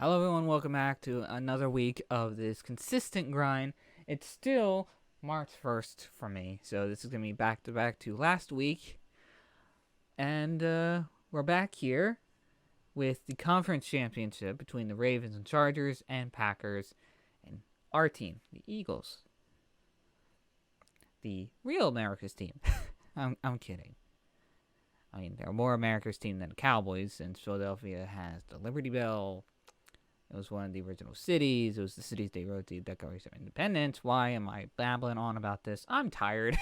Hello everyone, welcome back to another week of this consistent grind. It's still March 1st for me, so this is going to be back to back to last week. And we're back here with the conference championship between the Ravens and Chargers and Packers and our team, the Eagles. The real America's team. I'm kidding. I mean, they're more America's team than the Cowboys, since Philadelphia has the Liberty Bell. It was one of the original cities. It was the cities they wrote the Declaration of Independence. Why am I babbling on about this? I'm tired.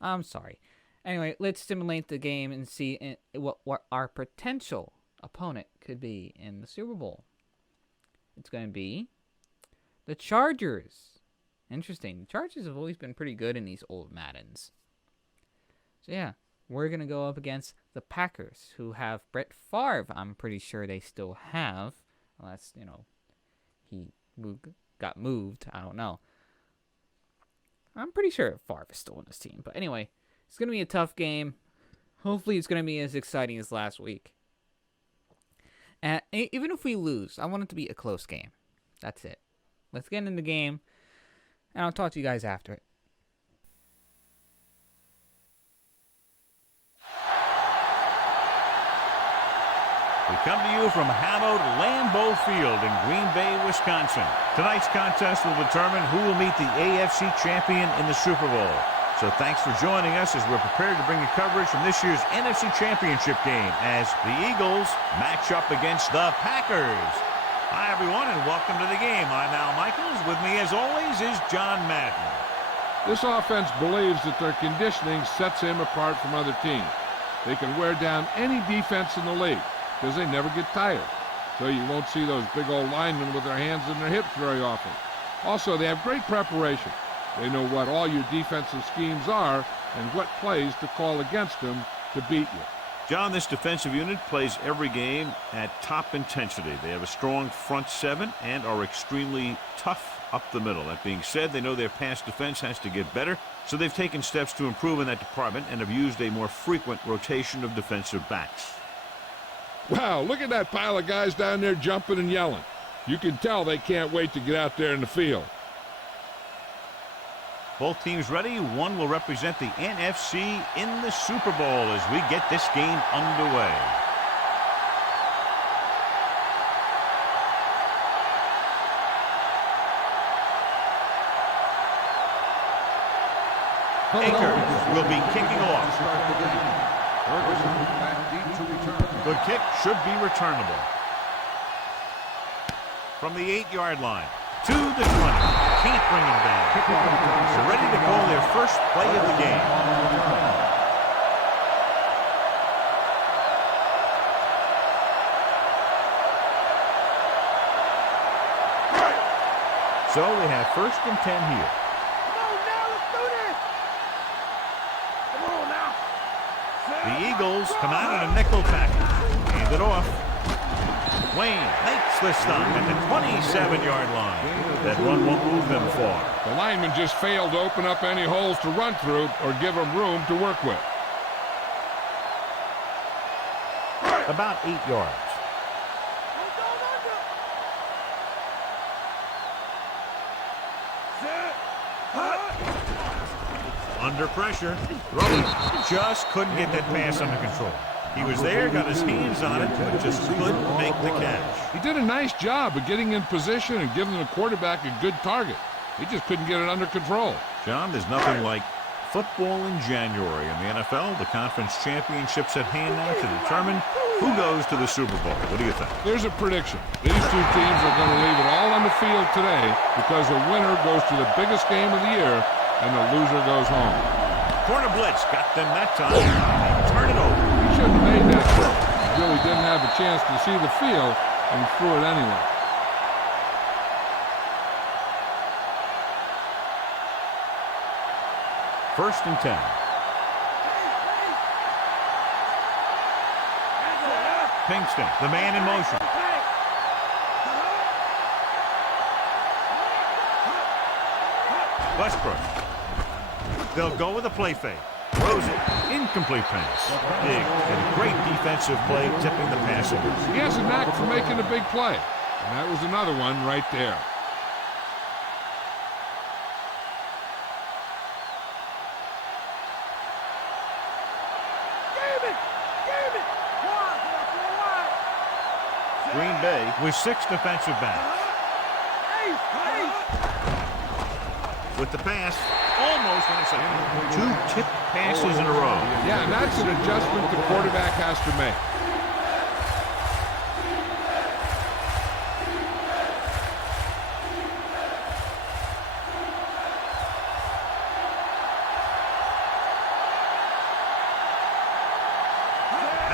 I'm sorry. Anyway, let's simulate the game and see what our potential opponent could be in the Super Bowl. It's going to be the Chargers. Interesting. The Chargers have always been pretty good in these old Maddens. So yeah. We're going to go up against the Packers, who have Brett Favre. I'm pretty sure they still have. Unless, he got moved. I don't know. I'm pretty sure Favre is still on this team. But anyway, it's going to be a tough game. Hopefully it's going to be as exciting as last week. And even if we lose, I want it to be a close game. That's it. Let's get into the game. And I'll talk to you guys after it. We come to you from hallowed Lambeau Field in Green Bay, Wisconsin. Tonight's contest will determine who will meet the AFC champion in the Super Bowl. So thanks for joining us as we're prepared to bring you coverage from this year's NFC Championship game as the Eagles match up against the Packers. Hi, everyone, and welcome to the game. I'm Al Michaels. With me, as always, is John Madden. This offense believes that their conditioning sets him apart from other teams. They can wear down any defense in the league, because they never get tired. So you won't see those big old linemen with their hands in their hips very often. Also, they have great preparation. They know what all your defensive schemes are and what plays to call against them to beat you. John, this defensive unit plays every game at top intensity. They have a strong front seven and are extremely tough up the middle. That being said, they know their pass defense has to get better, so they've taken steps to improve in that department and have used a more frequent rotation of defensive backs. Wow, look at that pile of guys down there jumping and yelling. You can tell they can't wait to get out there in the field. Both teams ready. One will represent the NFC in the Super Bowl as we get this game underway. Akers will be kicking off. Good kick, should be returnable. From the 8-yard line to the 20. Can't bring him down. They're ready to call their first play of the game. So we have 1st and 10 here. The Eagles come out in a nickel package. Hand it off. Wayne makes the stop at the 27-yard line. That run won't move them far. The lineman just failed to open up any holes to run through or give them room to work with. About 8 yards. Under pressure, throwing, just couldn't get that pass under control. He was there, got his hands on it, but just couldn't make the catch. He did a nice job of getting in position and giving the quarterback a good target. He just couldn't get it under control. John, there's nothing like football in January in the NFL. The conference championships at hand now to determine who goes to the Super Bowl. What do you think? There's a prediction. These two teams are going to leave it all on the field today because the winner goes to the biggest game of the year and the loser goes home. Corner blitz, got them that time. Turn it over. He shouldn't have made that throw. He really didn't have a chance to see the field, and he threw it anyway. First and 10. Pinkston, the man in motion. Westbrook. They'll go with a play fake. Throws it. Incomplete pass. Big and great defensive play, tipping the pass over. He has a knack for making a big play. And that was another one right there. Green Bay with 6 defensive backs. With the pass, almost intercepted. 2 tipped passes in a row. Yeah, and that's an adjustment the quarterback has to make.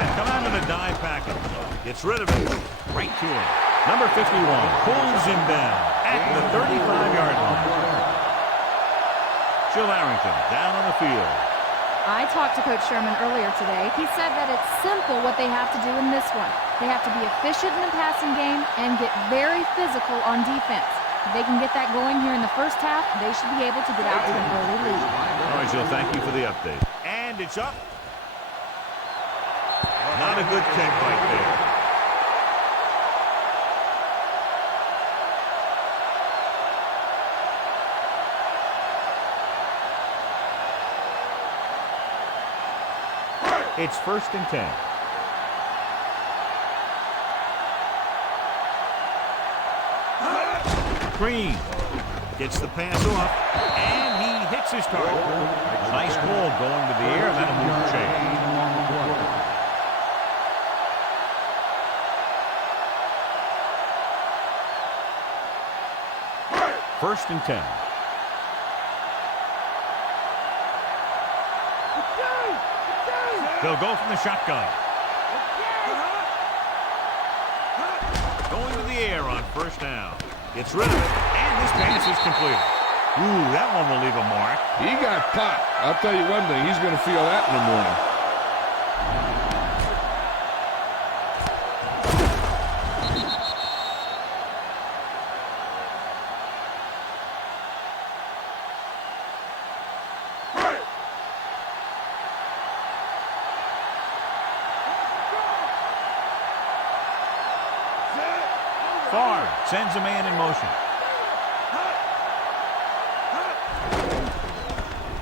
And come out in a dive package. Gets rid of it. Right to him. Number 51 pulls him down at the 35-yard line. Jill Arrington down on the field. I talked to Coach Sherman earlier today. He said that it's simple what they have to do in this one. They have to be efficient in the passing game and get very physical on defense. If they can get that going here in the first half, they should be able to get out to an early lead. All right, Jill, thank you for the update. And it's up. Not a good kick right there. It's 1st and 10. Green gets the pass off, and he hits his target. Nice ball going to the air, that'll move the chain. 1st and 10. They'll go from the shotgun. Going to the air on 1st down. Gets rid of it, and this pass is completed. Ooh, that one will leave a mark. He got popped. I'll tell you one thing, he's going to feel that in the morning. Favre sends a man in motion.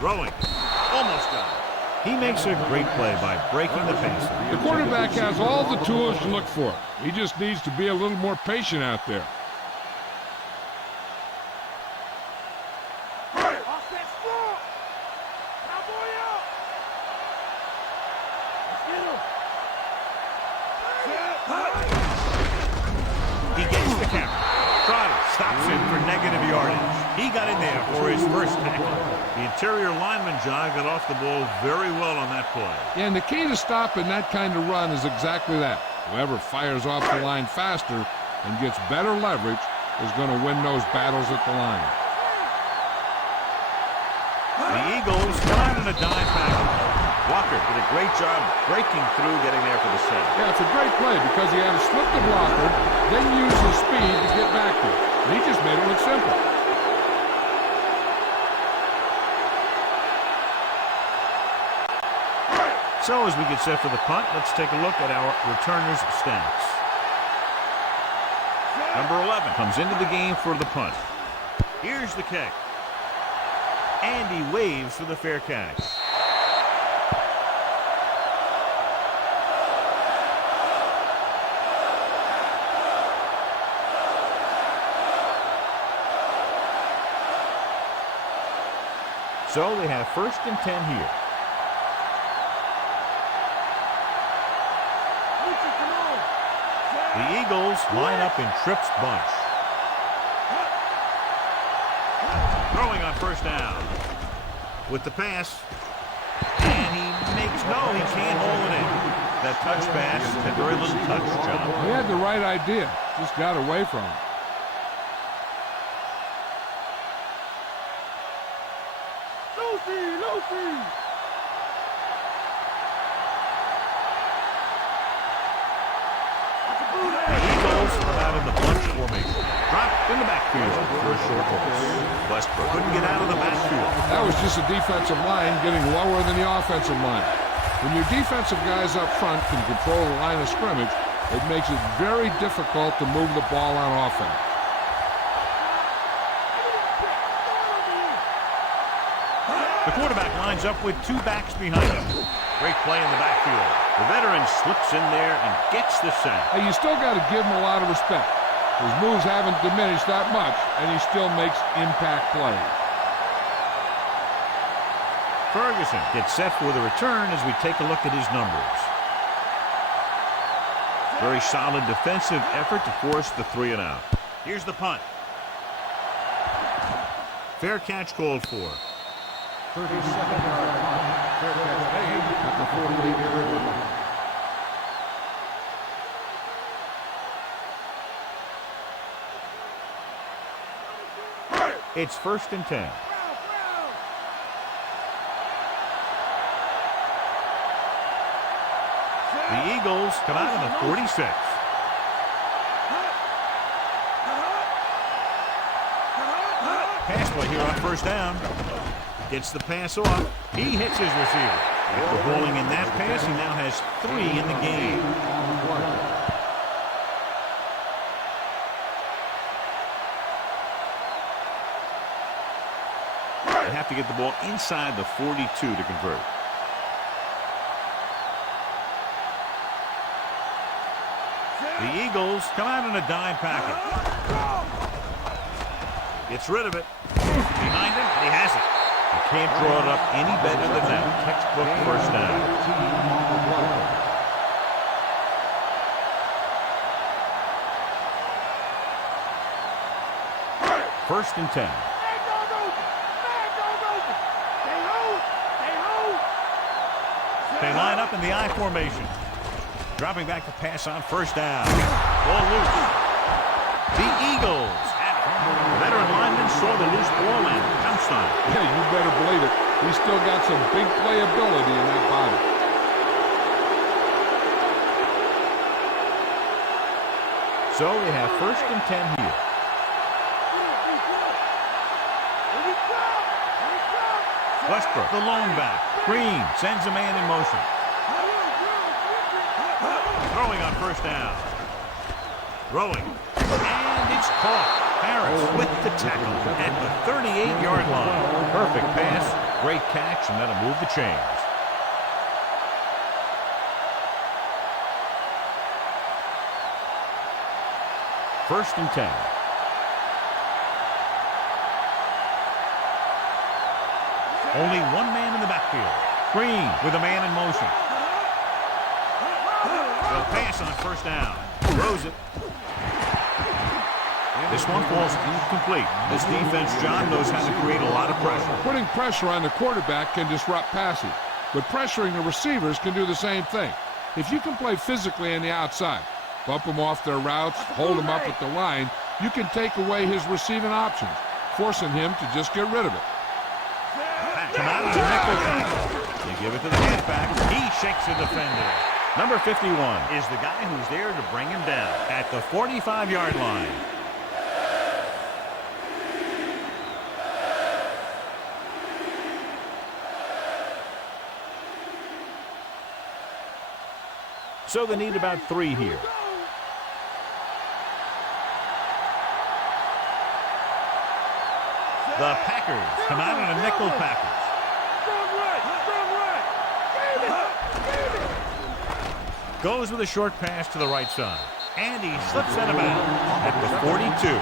Throwing. Almost got it. He makes a great play by breaking the pass. The quarterback has all the tools to look for. He just needs to be a little more patient out there. He gets the count. Trotter stops him for negative yardage. He got in there for his first tackle. The interior lineman, John, got off the ball very well on that play. Yeah, and the key to stopping that kind of run is exactly that. Whoever fires off the line faster and gets better leverage is going to win those battles at the line. The Eagles come out in a dive package. Walker did a great job breaking through, getting there for the save. Yeah, it's a great play because he had to slip the blocker, then use his speed to get back to it. And he just made it look simple. So as we get set for the punt, let's take a look at our returners' stats. Number 11 comes into the game for the punt. Here's the kick. And he waves for the fair catch. So they have 1st and 10 here. The Eagles line up in trips bunch. Throwing on 1st down. With the pass. And he makes, no, he can't hold it in. That touch pass had very little touch, John. He had the right idea, just got away from him. The Eagles are out in the bunch formation. Drop in the backfield for a short loss. Westbrook couldn't get out of the backfield. That was just a defensive line getting lower than the offensive line. When your defensive guys up front can control the line of scrimmage, it makes it very difficult to move the ball on offense. The quarterback lines up with two backs behind him. Great play in the backfield. The veteran slips in there and gets the sack. Hey, you still got to give him a lot of respect. His moves haven't diminished that much, and he still makes impact plays. Ferguson gets set for the return as we take a look at his numbers. Very solid defensive effort to force the 3-and-out. Here's the punt. Fair catch called for. 37-yard punt. Fair catch made at the 48-yard line. It's 1st and 10. The Eagles come out on the 46. Pass play here on 1st down. Gets the pass off. He hits his receiver. After bowling in that pass, he now has 3 in the game. They have to get the ball inside the 42 to convert. The Eagles come out in a dime package. Gets rid of it. Behind him, and he has it. You can't draw it up any better than that. Textbook 1st down. 1st and 10. They line up in the I formation. Dropping back to pass on 1st down. Ball loose. The Eagles have it. The veteran lineman saw the loose ball and pounced on it. Yeah, you better believe it. He's still got some big playability in that body. So we have 1st and 10 here. Westbrook, the lone back. Green sends a man in motion. Throwing on 1st down. Throwing. And it's caught. Harris with the tackle at the 38-yard line. Perfect pass. Great catch, and that'll move the chains. First and 10. Only one man in the backfield. Green with a man in motion. The pass on 1st down. Throws it. This one falls incomplete. This defense, John, knows how to create a lot of pressure. Putting pressure on the quarterback can disrupt passing, but pressuring the receivers can do the same thing. If you can play physically on the outside, bump them off their routes, hold them up at the line, you can take away his receiving options, forcing him to just get rid of it. Come out of the nickel tackle. They give it to the halfback. He shakes the defender. Number 51 is the guy who's there to bring him down at the 45-yard line. So they need about 3 here. The Packers come out in a nickel package. Goes with a short pass to the right side. And he slips out of bounds at the 42.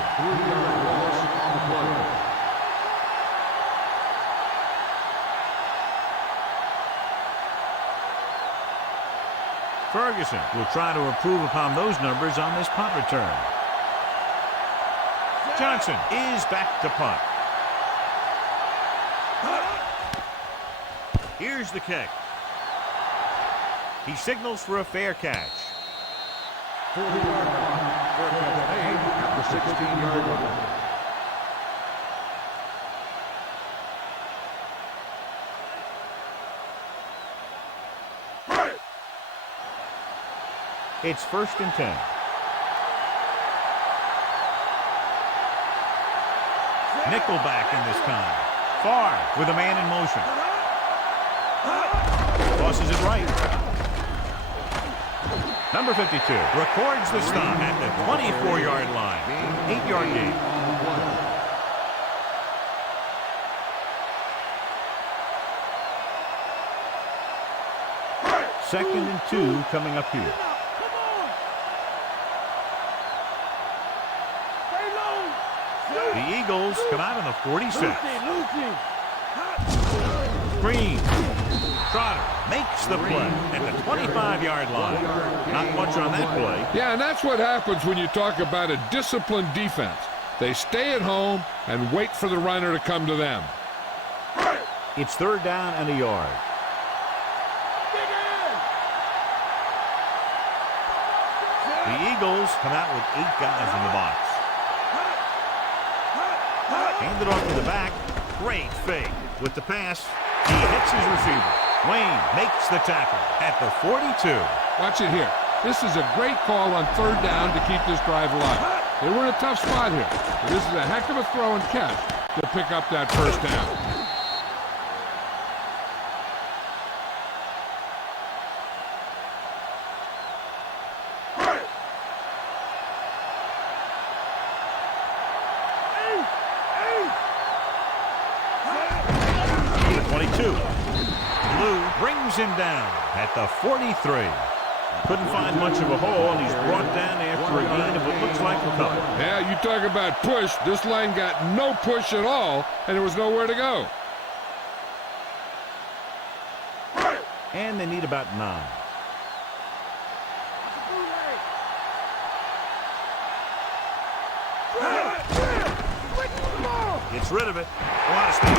Ferguson will try to improve upon those numbers on this punt return. Johnson is back to punt. Here's the kick. He signals for a fair catch. 40-yard punt. Fair catch made at the 16-yard line. It's 1st and 10. Nickelback in this time. Far with a man in motion. Tosses it right. Number 52 records the stop at the 24-yard line. 8-yard gain. Second and 2 coming up here. The Eagles come out on the 46. Green. Trotter makes the play at the 25-yard line. Not much on that play. Yeah, and that's what happens when you talk about a disciplined defense. They stay at home and wait for the runner to come to them. It's third down and a yard. The Eagles come out with 8 guys in the box. Handed off to the back. Great fake. With the pass, he hits his receiver. Wayne makes the tackle at the 42. Watch it here. This is a great call on third down to keep this drive alive. They were in a tough spot here, but this is a heck of a throw and catch to pick up that first down. Blue brings him down at the 43. Couldn't find much of a hole, and he's brought down after a gain of what looks like a couple. Yeah, you talk about push. This line got no push at all, and there was nowhere to go. And they need about 9. Gets rid of it. A lot of space.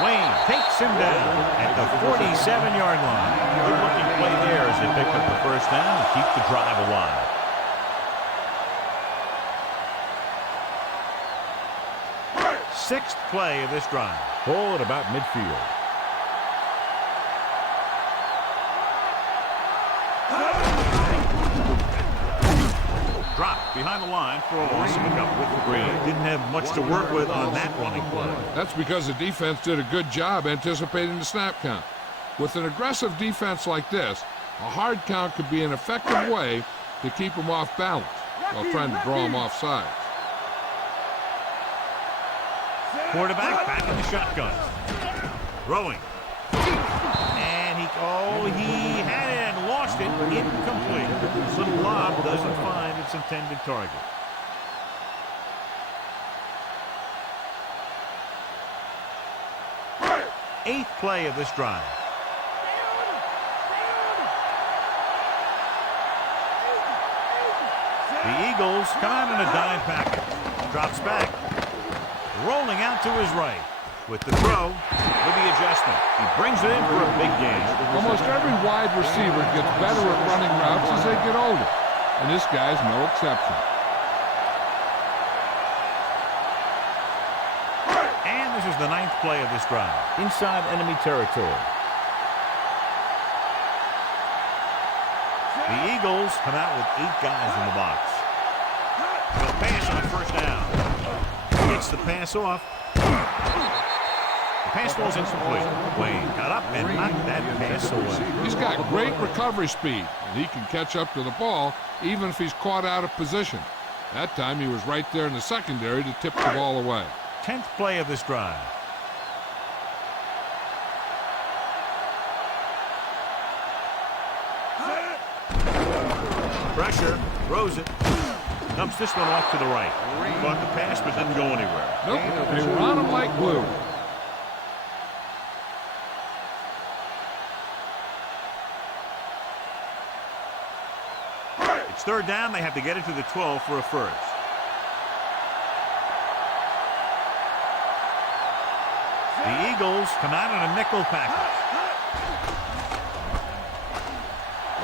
Wayne takes him down at the 47-yard line. Good-looking play there as they pick up the first down and keep the drive alive. Sixth play of this drive. Ball at about midfield. Dropped behind the line for a loss of a couple with the green. Didn't have much to work with on that running play. That's because the defense did a good job anticipating the snap count. With an aggressive defense like this, a hard count could be an effective way to keep them off balance while trying to draw them off sides. Quarterback back in the shotgun. Throwing. And he had it and lost it. Incomplete. This little lob doesn't find its intended target. Eighth play of this drive. The Eagles come out in a dime package. Drops back. Rolling out to his right. With the throw, with the adjustment. He brings it in for a big gain. Almost every wide receiver gets better at running routes as they get older, and this guy's no exception. And this is the 9th play of this drive. Inside enemy territory. The Eagles come out with 8 guys in the box. The pass on first down. Gets the pass off. The pass falls incomplete. Wayne got up and knocked that pass away. He's got great recovery speed, and he can catch up to the ball even if he's caught out of position. That time he was right there in the secondary to tip the ball away. 10th play of this drive. Pressure, throws it, dumps this one off to the right. Caught the pass but didn't go anywhere. Nope, they were on him like glue. It's third down. They have to get it to the 12 for a first. The Eagles come out in a nickel package.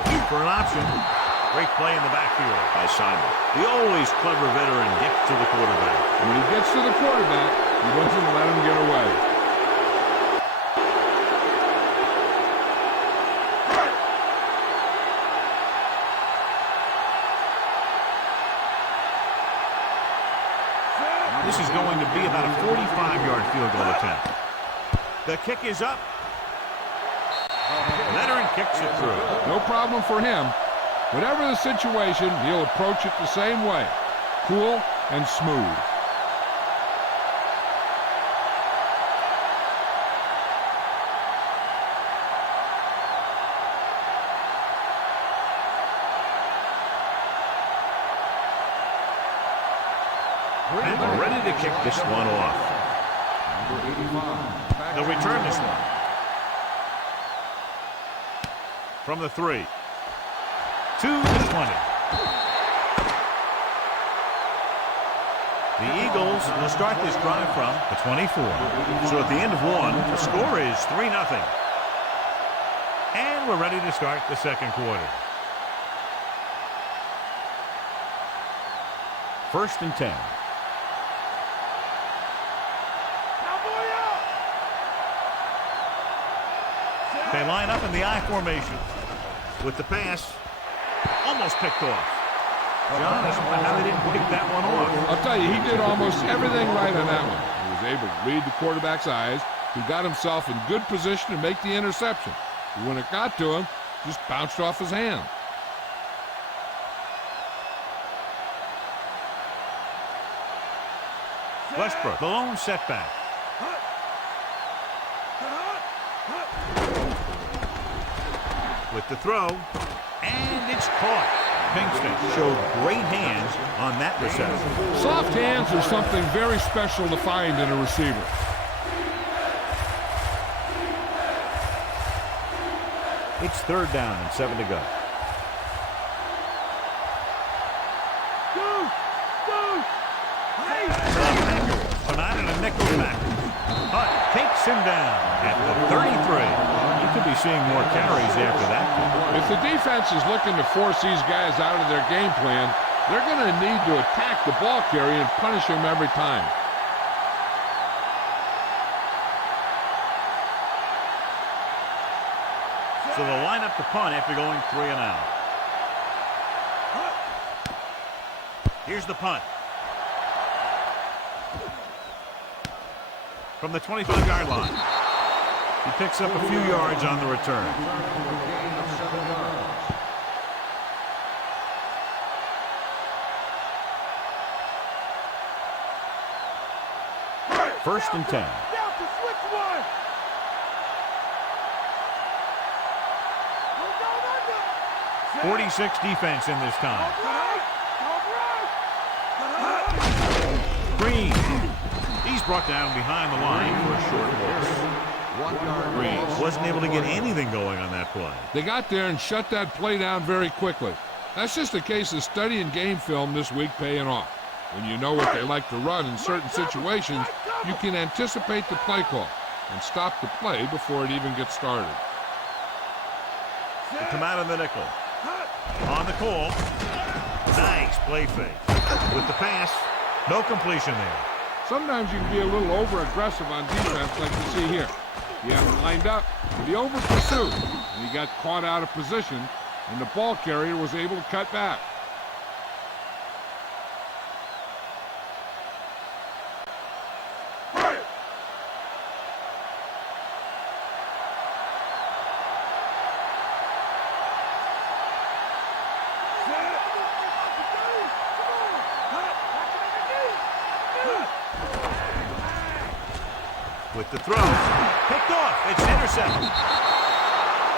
Looking for an option. Great play in the backfield by Simon. The always clever veteran gets to the quarterback. When he gets to the quarterback, he doesn't let him get away. This is going to be about a 45-yard field goal attempt. The kick is up. Veteran kicks it through. No problem for him. Whatever the situation, he'll approach it the same way. Cool and smooth. And they're ready to kick this one off. They'll return this one. From the 3. To the 20. The Eagles will start this drive from the 24. So at the end of one, the score is 3-0. And we're ready to start the second quarter. 1st and 10. They line up in the I formation. With the pass, almost picked off. John, I don't know how they didn't pick that one off. I'll tell you, he did almost everything right on that one. He was able to read the quarterback's eyes. He got himself in good position to make the interception. But when it got to him, just bounced off his hand. Westbrook, the lone setback. With the throw, and it's caught. Pinkston showed great hands on that reception. Soft hands are something very special to find in a receiver. It's 3rd down and 7 to go. So not in a nickel back. Hunt takes him down at the 33. You could be seeing more carries after that. If the defense is looking to force these guys out of their game plan, they're going to need to attack the ball carrier and punish him every time. So they'll line up the punt after going 3 and out. Here's the punt. From the 25-yard line. He picks up a few yards on the return. First and 10. 46 defense in this time. Green. He's brought down behind the line for a short loss. Green wasn't able to get anything going on that play. They got there and shut that play down very quickly. That's just a case of studying game film this week paying off. When you know what they like to run in certain situations, you can anticipate the play call and stop the play before it even gets started. They come out of the nickel. On the call. Nice play fake. With the pass, no completion there. Sometimes you can be a little over-aggressive on defense like you see here. He had him lined up, but he over-pursued, and he got caught out of position, and the ball carrier was able to cut back. With the throw, picked off, it's intercepted.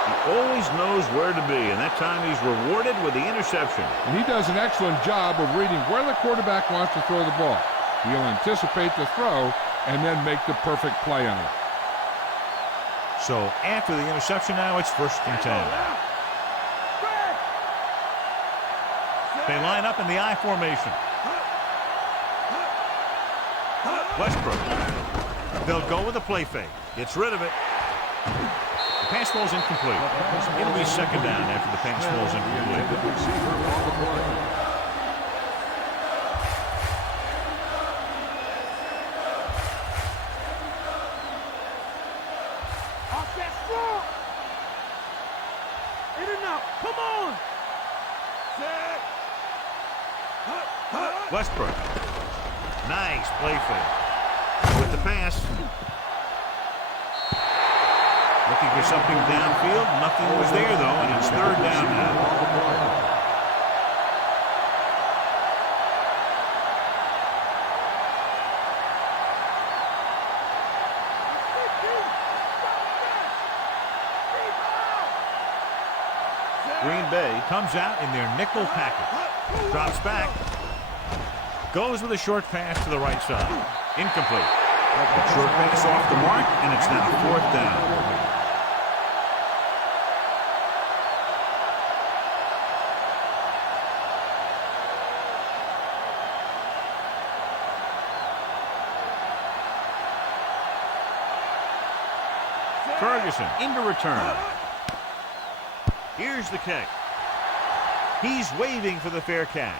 He always knows where to be, and that time he's rewarded with the interception. And he does an excellent job of reading where the quarterback wants to throw the ball. He'll anticipate the throw and then make the perfect play on it. So after the interception now, it's 1st and 10. They line up in the I formation. Westbrook. They'll go with a play fake. Gets rid of it. The pass falls incomplete. It'll be 2nd down after the pass falls incomplete. Off that strong. In and out. Come on. Set. Westbrook Nice play fake. With the pass. Looking for something downfield. Nothing was there, though, and it's third down now. Green Bay comes out in their nickel package. Drops back. Goes with a short pass to the right side. Incomplete. Short pass off the mark, and it's now fourth down. Ferguson into return. Here's the kick. He's waving for the fair catch.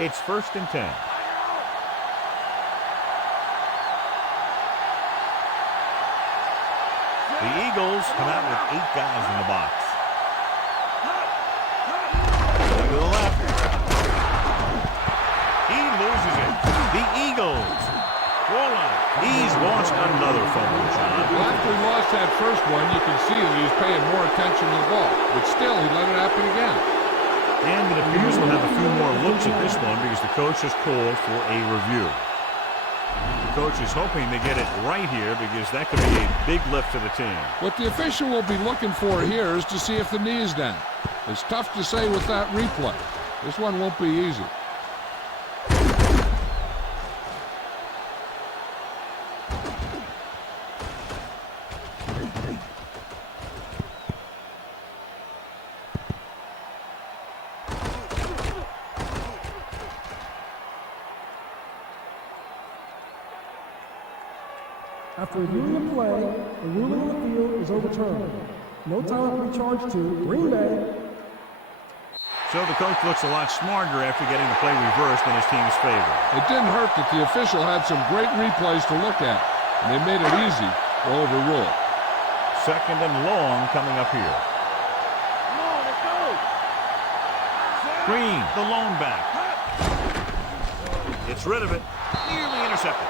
It's 1st and 10. The Eagles come out with 8 guys in the box. To the left. He loses it. The Eagles. Goal line. He's launched another fumble, John. Well, after he lost that first one, you can see that he's paying more attention to the ball. But still, he let it happen again. And it appears we'll have a few more looks at this one because the coach has called for a review. The coach is hoping they get it right here because that could be a big lift to the team. What the official will be looking for here is to see if the knee is down. It's tough to say with that replay. This one won't be easy. After reviewing the play, the ruling on the field is overturned. No time to be charged to Green Bay. So the coach looks a lot smarter after getting the play reversed in his team's favor. It didn't hurt that the official had some great replays to look at, and they made it easy to overrule. 2nd and long coming up here. Come on, let's go. Green, the lone back. Gets rid of it. Nearly intercepted.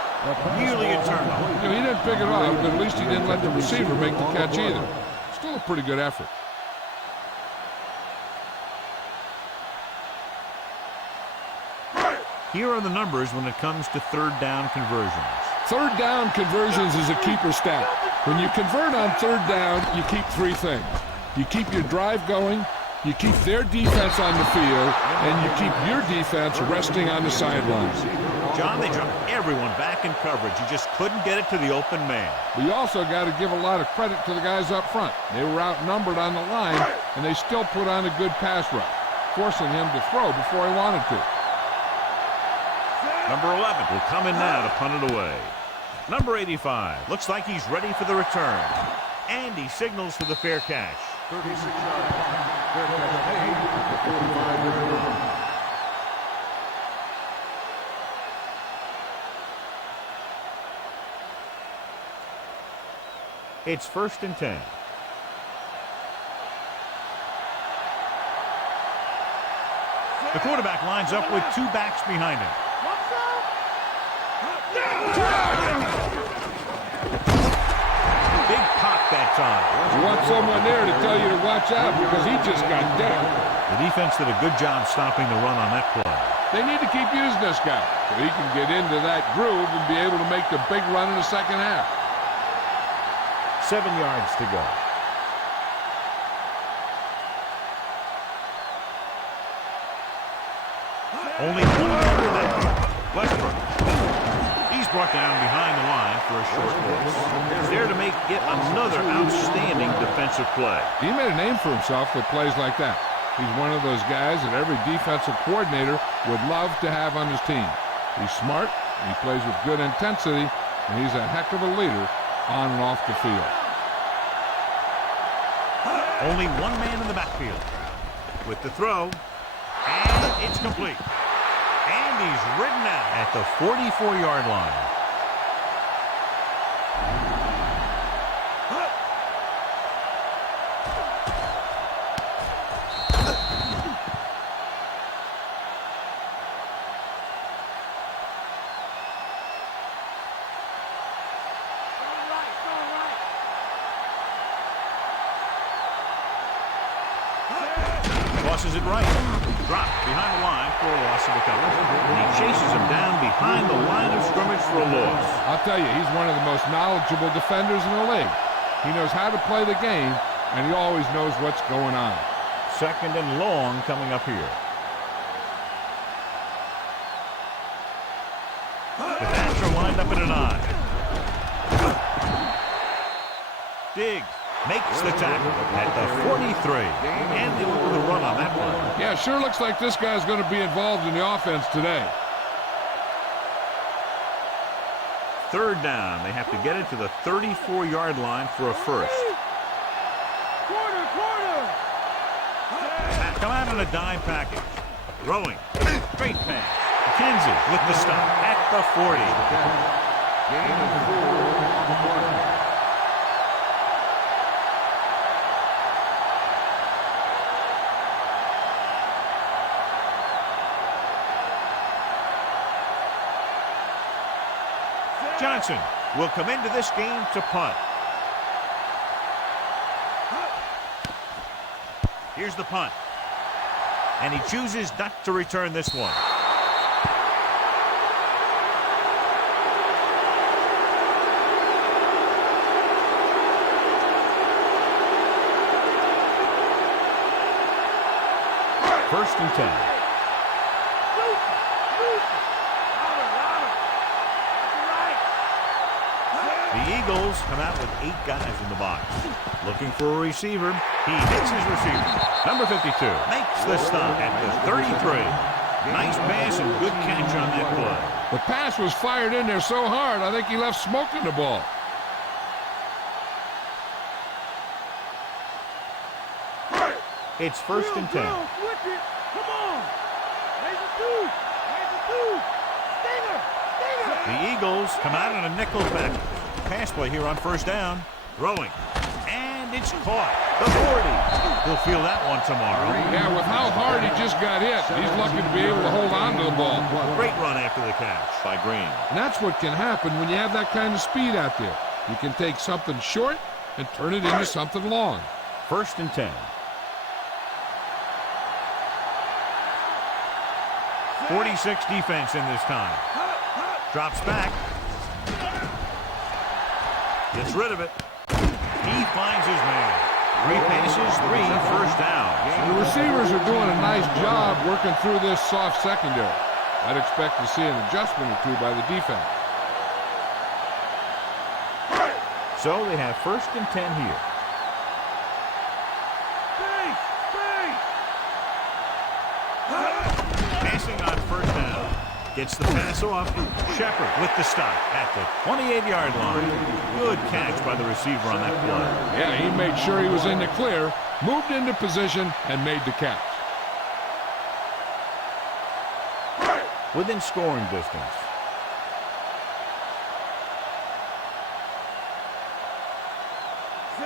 Nearly a turnover. You know, he didn't pick it up, but at least he didn't let the receiver make the catch either. Still a pretty good effort. Here are the numbers when it comes to third down conversions. Third down conversions is a keeper stat. When you convert on third down, you keep 3 things. You keep your drive going, you keep their defense on the field, and you keep your defense resting on the sidelines. John, they dropped everyone back in coverage. You just couldn't get it to the open man. But you also got to give a lot of credit to the guys up front. They were outnumbered on the line, and they still put on a good pass rush, forcing him to throw before he wanted to. Number 11 will come in now to punt it away. Number 85 looks like he's ready for the return. And he signals for the fair catch. 36 yards. Fair catch made at the 45-yard line. It's 1st and 10. The quarterback lines up with 2 backs behind him. Big pop that time. You want someone there to tell you to watch out because he just got dead. The defense did a good job stopping the run on that play. They need to keep using this guy so he can get into that groove and be able to make the big run in the second half. 7 yards to go. Only 1 yard in that game. Westbrook. He's brought down behind the line for a short loss. He's there to make yet another outstanding defensive play. He made a name for himself with plays like that. He's one of those guys that every defensive coordinator would love to have on his team. He's smart, he plays with good intensity, and he's a heck of a leader on and off the field. Only 1 man in the backfield. With the throw, and it's complete. And he's ridden out at the 44-yard line. Tosses it right. Dropped behind the line for a loss of a couple. And he chases him down behind the line of scrimmage for a loss. I'll tell you, he's one of the most knowledgeable defenders in the league. He knows how to play the game, and he always knows what's going on. Second and long coming up here. The backs are lined up in an eye. Diggs makes the tackle at the 43. And they went with a run on that one. Yeah, sure looks like this guy's going to be involved in the offense today. Third down. They have to get it to the 34-yard line for a first. Come out on a dime package. Throwing. Great pass. McKenzie with the stop at the 40. Gain of 4. Johnson will come into this game to punt. Here's the punt. And he chooses not to return this one. First and 10. The Eagles come out with 8 guys in the box. Looking for a receiver. He hits his receiver. Number 52 makes the stop at the 33. Nice pass and good catch on that play. The pass was fired in there so hard, I think he left smoke in the ball. It's first and 10. Come on. The Eagles come out on a nickel package. Pass play here on first down. Throwing. And it's caught. The 40. He'll feel that one tomorrow. Yeah, with how hard he just got hit, he's lucky to be able to hold on to the ball. Great run after the catch by Green. And that's what can happen when you have that kind of speed out there. You can take something short and turn it into something long. First and 10. 46 defense in this time. Drops back. Gets rid of it. He finds his man. 3 passes, 3 first downs. The receivers are doing a nice job working through this soft secondary. I'd expect to see an adjustment or two by the defense. So they have first and 10 here. Passing on first down. Gets the pass off. Shepard with the stop at the 28-yard line. Good catch by the receiver on that play. Yeah, he made sure he was in the clear, moved into position, and made the catch. Within scoring distance.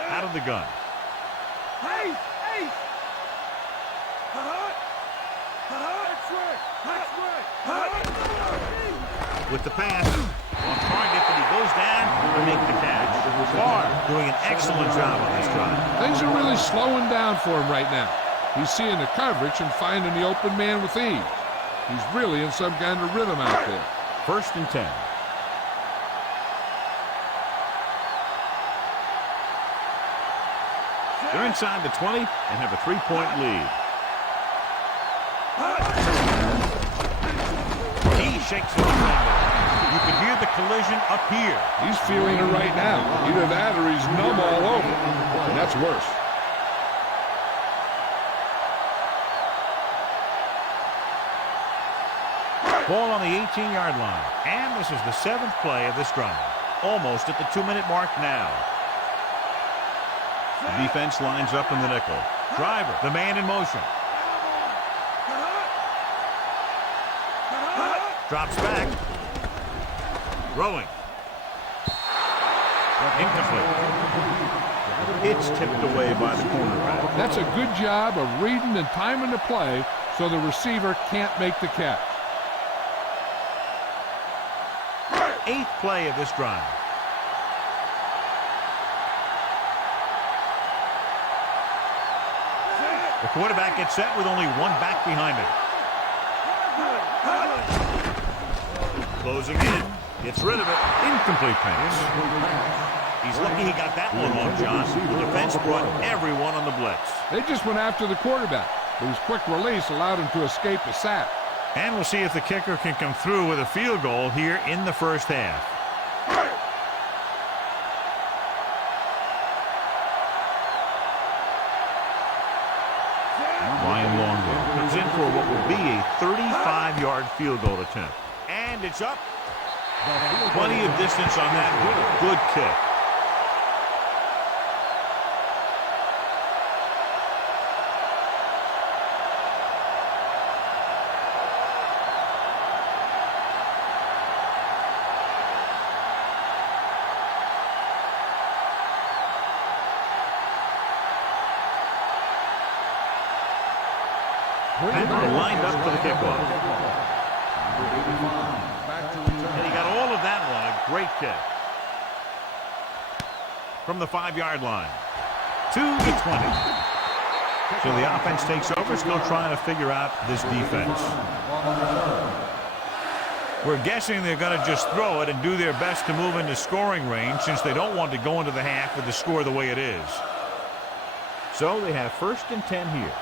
Out of the gun. With the pass on target, but he goes down to make the catch. Barr doing an excellent job on this drive. Things are really slowing down for him right now. He's seeing the coverage and finding the open man with ease. He's really in some kind of rhythm out there. First and 10. They're inside the 20 and have a 3-point lead. He shakes it around. You can hear the collision up here. He's feeling it right now. Either that or he's numb all over. And that's worse. Ball on the 18-yard line. And this is the 7th play of this drive. Almost at the 2-minute mark now. The defense lines up in the nickel. Driver, the man in motion. Drops back. Throwing. Incomplete. It's tipped away by the cornerback. That's a good job of reading and timing the play so the receiver can't make the catch. 8th play of this drive. The quarterback gets set with only one back behind him. Closing in. Gets rid of it. Incomplete pass. He's lucky he got that one off, John. The defense brought everyone on the blitz. They just went after the quarterback, but his quick release allowed him to escape the sack. And we'll see if the kicker can come through with a field goal here in the first half. Ryan Longwell comes in for what will be a 35-yard field goal attempt. And it's up. Plenty of distance on that one. Good kick. Panther lined up for the kickoff. And he got all of that one. A great kick. From the 5-yard line. To the 20. So the offense takes over, still trying to figure out this defense. We're guessing they're going to just throw it and do their best to move into scoring range since they don't want to go into the half with the score the way it is. So they have 1st and 10 here.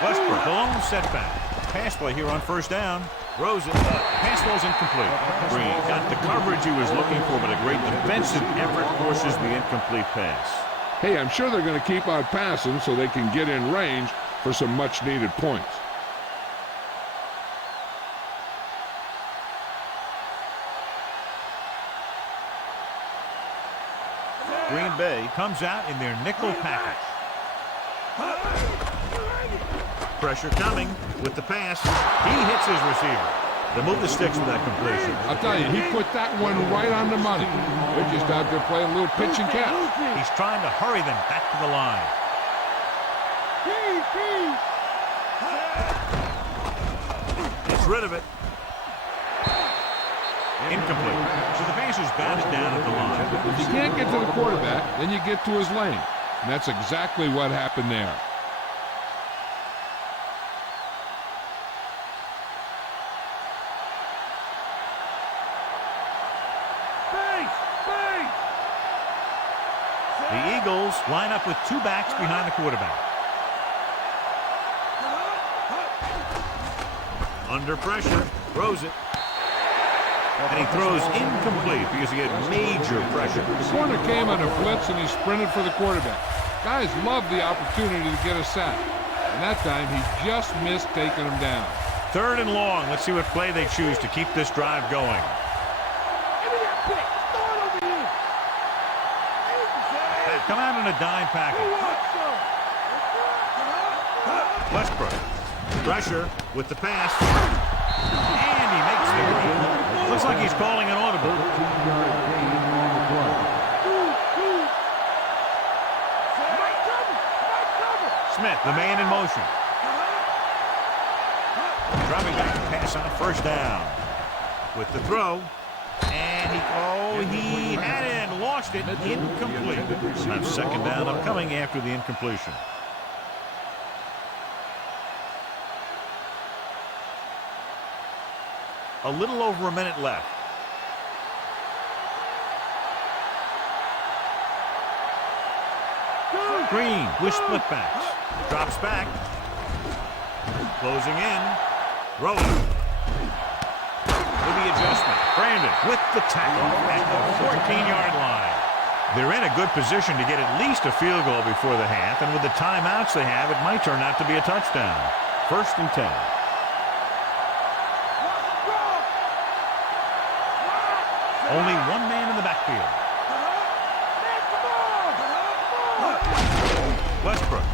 Westbrook, the lone setback. Pass play here on 1st down. Throws it. Pass ball's incomplete. Green got the coverage he was looking for, but a great defensive effort forces the incomplete pass. Hey, I'm sure they're going to keep on passing so they can get in range for some much-needed points. Green Bay comes out in their nickel package. Pressure coming with the pass. He hits his receiver. They move the sticks with that completion. I'll tell you, he put that one right on the money. They're just out there playing a little pitch and catch. He's trying to hurry them back to the line. Gets rid of it. Incomplete. So the pass is batted down at the line. If you can't get to the quarterback, then you get to his lane. And that's exactly what happened there. The Eagles line up with 2 backs behind the quarterback. Under pressure, throws it. And he throws incomplete because he had major pressure. The corner came on a blitz and he sprinted for the quarterback. Guys love the opportunity to get a sack. And that time he just missed taking him down. 3rd and long. Let's see what play they choose to keep this drive going. Come out in a dime package. Westbrook. Pressure with the pass. And he makes it. Looks like he's calling an audible. Smith, the man in motion. Dropping back to pass on 1st down. With the throw. And he had it and lost it. Incomplete. Now 2nd down upcoming after the incompletion. A little over a minute left. Green with split backs. Drops back. Closing in. Rolling. With the adjustment. Brandon with the tackle at the 14-yard line. They're in a good position to get at least a field goal before the half, and with the timeouts they have, it might turn out to be a touchdown. 1st and 10. Only one man in the backfield. Westbrook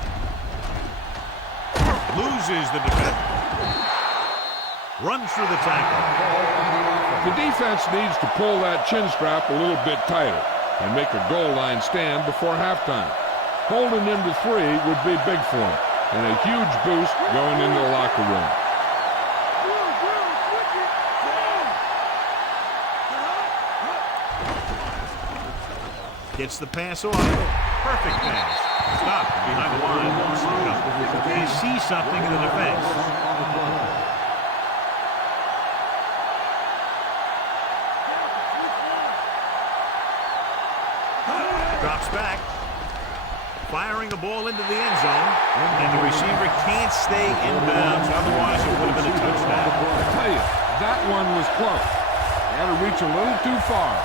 loses the defender. Runs through the tackle. The defense needs to pull that chin strap a little bit tighter and make a goal line stand before halftime. Holding him to 3 would be big for him and a huge boost going into the locker room. Gets the pass off. Perfect pass. Stop behind the line. They see something in the defense. Drops back. Firing the ball into the end zone. And the receiver can't stay in bounds. Otherwise, it would have been a touchdown. I tell you, that one was close. They had to reach a little too far.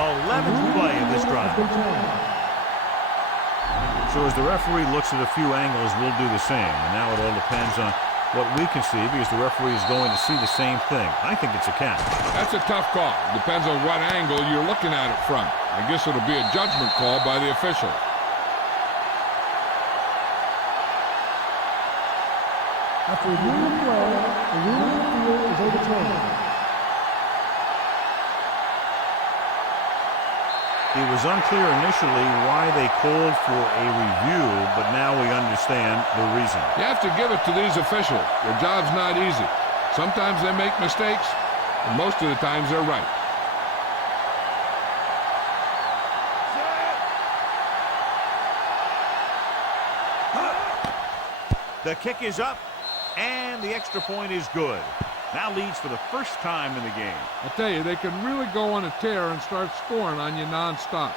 11th play of this drive. So as the referee looks at a few angles, we'll do the same. And now it all depends on what we can see because the referee is going to see the same thing. I think it's a catch. That's a tough call. Depends on what angle you're looking at it from. I guess it'll be a judgment call by the official. After reviewing the play, the ruling of the field is overturned. It was unclear initially why they called for a review, but now we understand the reason. You have to give it to these officials. Their job's not easy. Sometimes they make mistakes, and most of the times they're right. The kick is up, and the extra point is good. Now leads for the first time in the game. I tell you, they can really go on a tear and start scoring on you nonstop.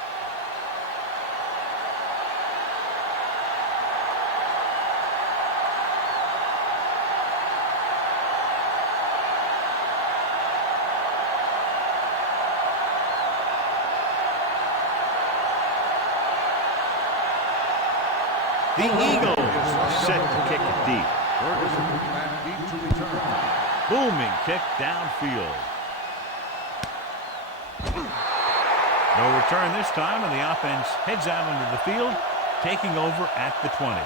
The Eagles set to kick it deep. Booming kick downfield. No return this time, and the offense heads out into the field, taking over at the 20.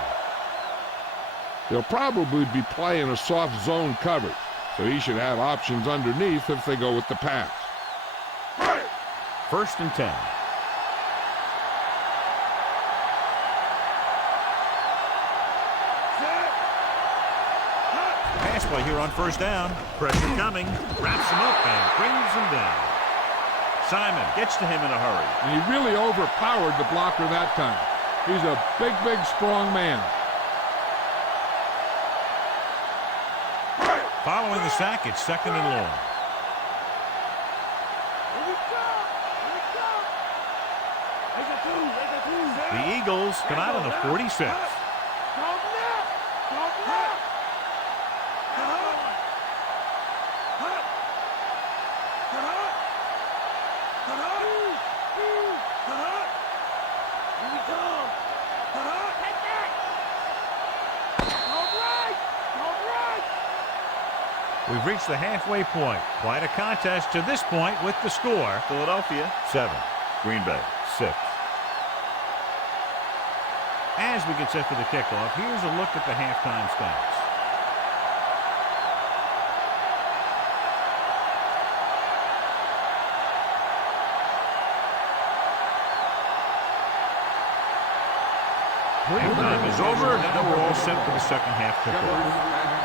They'll probably be playing a soft zone coverage, so he should have options underneath if they go with the pass. 1st and 10. Pass play here on 1st down. Pressure coming. Wraps him up and brings him down. Simon gets to him in a hurry. And he really overpowered the blocker that time. He's a big, big, strong man. Following the sack, it's 2nd and long. The Eagles come out on the 46. We've reached the halfway point. Quite a contest to this point with the score. Philadelphia 7, Green Bay 6. As we get set for the kickoff, here's a look at the halftime stats. Halftime is over. Now we're all set for the second half kickoff.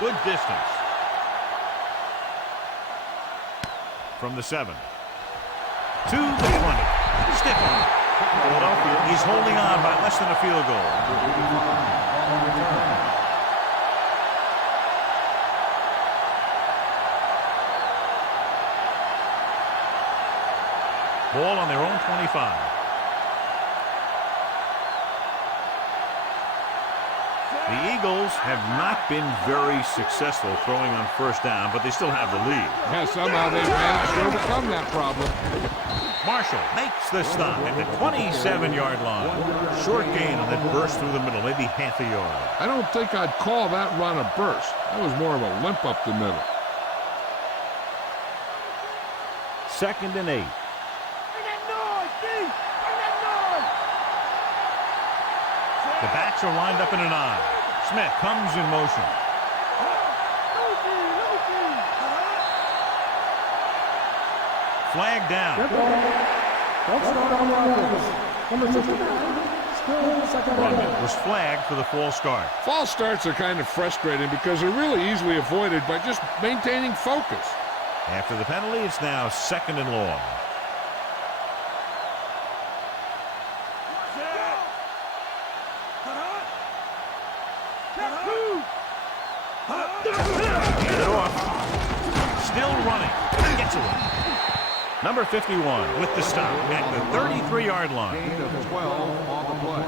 Good distance. From the 7. To the 20. Stiffen. Philadelphia is holding on by less than a field goal. Ball on their own 25. The Eagles have not been very successful throwing on 1st down, but they still have the lead. Yeah, somehow they've managed to overcome that problem. Marshall makes the stop at the 27-yard line. Short gain on that burst through the middle, maybe half a yard. I don't think I'd call that run a burst. That was more of a limp up the middle. 2nd and 8. The backs are lined up in an I. Smith comes in motion. Flag down. That's not on the offense. Number 69, still in the second Run down. was flagged for the false start. False starts are kind of frustrating because they're really easily avoided by just maintaining focus. After the penalty, it's now 2nd and long. Hand it off. Still running. Gets away. Number 51 with the stop at the 33-yard line. Gain of 12 on the play.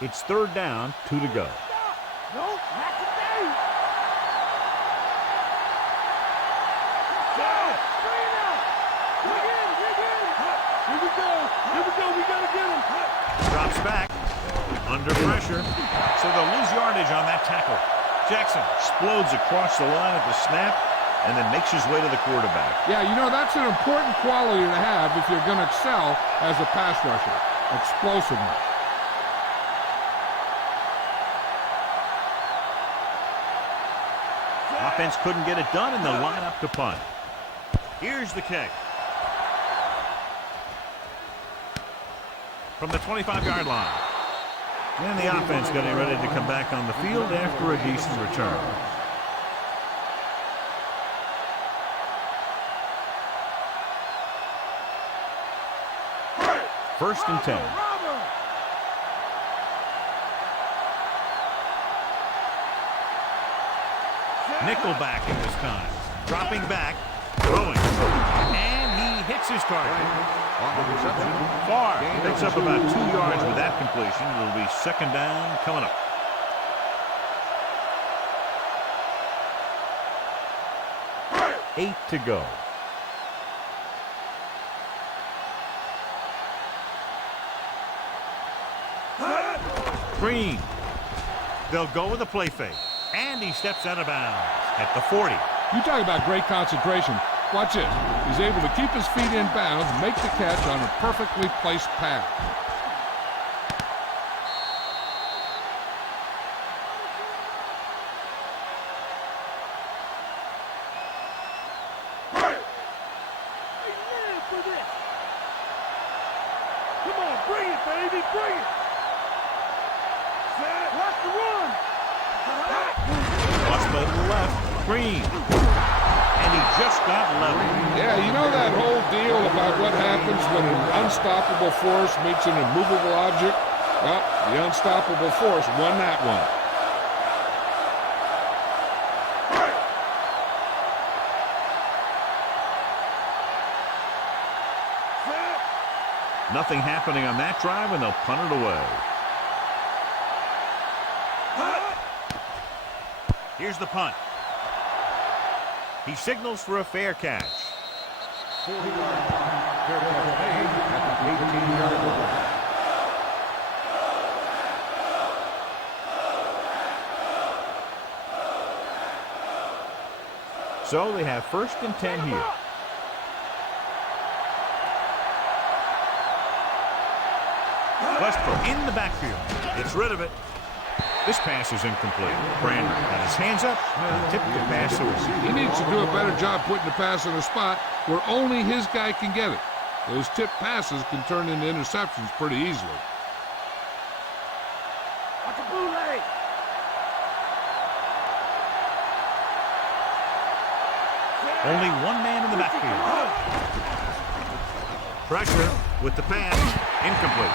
It's 3rd down, 2 to go. No, not today. Go. Bring it out. Dig in. Here we go. We got to get him. Drops back. Under pressure. So they'll lose yardage on that tackle. Jackson explodes across the line at the snap and then makes his way to the quarterback. Yeah, you know, that's an important quality to have if you're going to excel as a pass rusher. Explosiveness. Offense couldn't get it done, and they'll line up to punt. Here's the kick. From the 25-yard line. And the offense getting ready to come back on the field after a decent return. First and 10. Nickelback in this time. Dropping back. Throwing. And he hits his target. Farr picks up about 2 yards with that completion. It'll be 2nd down coming up. Eight to go. Green. They'll go with a play fake. And he steps out of bounds at the 40. You talk about great concentration. Watch this. He's able to keep his feet in bounds, make the catch on a perfectly placed pass. He live for this. Come on, bring it, baby, bring it. Set. Watch the run. Lost by the left. Green. And he just got level. Yeah, you know that whole deal about what happens when an unstoppable force meets an immovable object? Well, the unstoppable force won that one. Nothing happening on that drive, and they'll punt it away. Here's the punt. He signals for a fair catch. 40-yard punt. Fair catch made at the 18-yard line. So they have 1st and 10 here. Westbrook in the backfield. Gets rid of it. This pass is incomplete. Brandon got his hands up and tipped the pass away. He needs to do a better job putting the pass in a spot where only his guy can get it. Those tip passes can turn into interceptions pretty easily. Watch the bootleg. Only one man in the backfield. Pressure with the pass. Incomplete.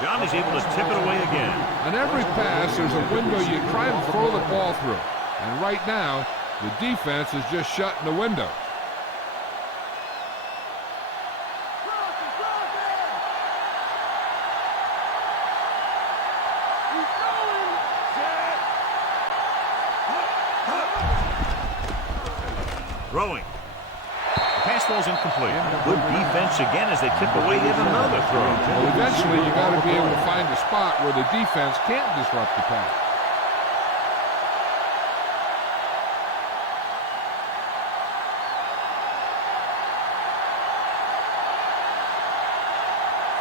John is able to tip it away again. On every pass, there's a window you try to throw the ball through. And right now, the defense is just shutting the window. Throwing. The pass falls incomplete. Good defense again as they tip away yet another throw. Well, eventually, you got to be able to find a spot where the defense can't disrupt the pass.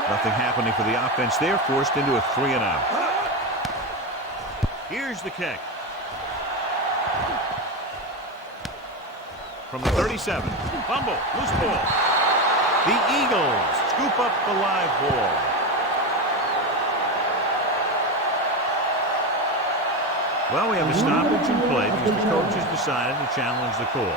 Nothing happening for the offense there, forced into a 3-and-out. Here's the kick. From the 37. Fumble. Loose ball. The Eagles scoop up the live ball. Well, we have a stoppage in play because the coach has decided to challenge the call.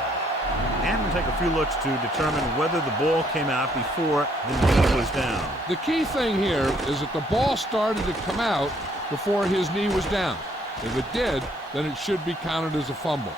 And we'll take a few looks to determine whether the ball came out before the knee was down. The key thing here is that the ball started to come out before his knee was down. If it did, then it should be counted as a fumble.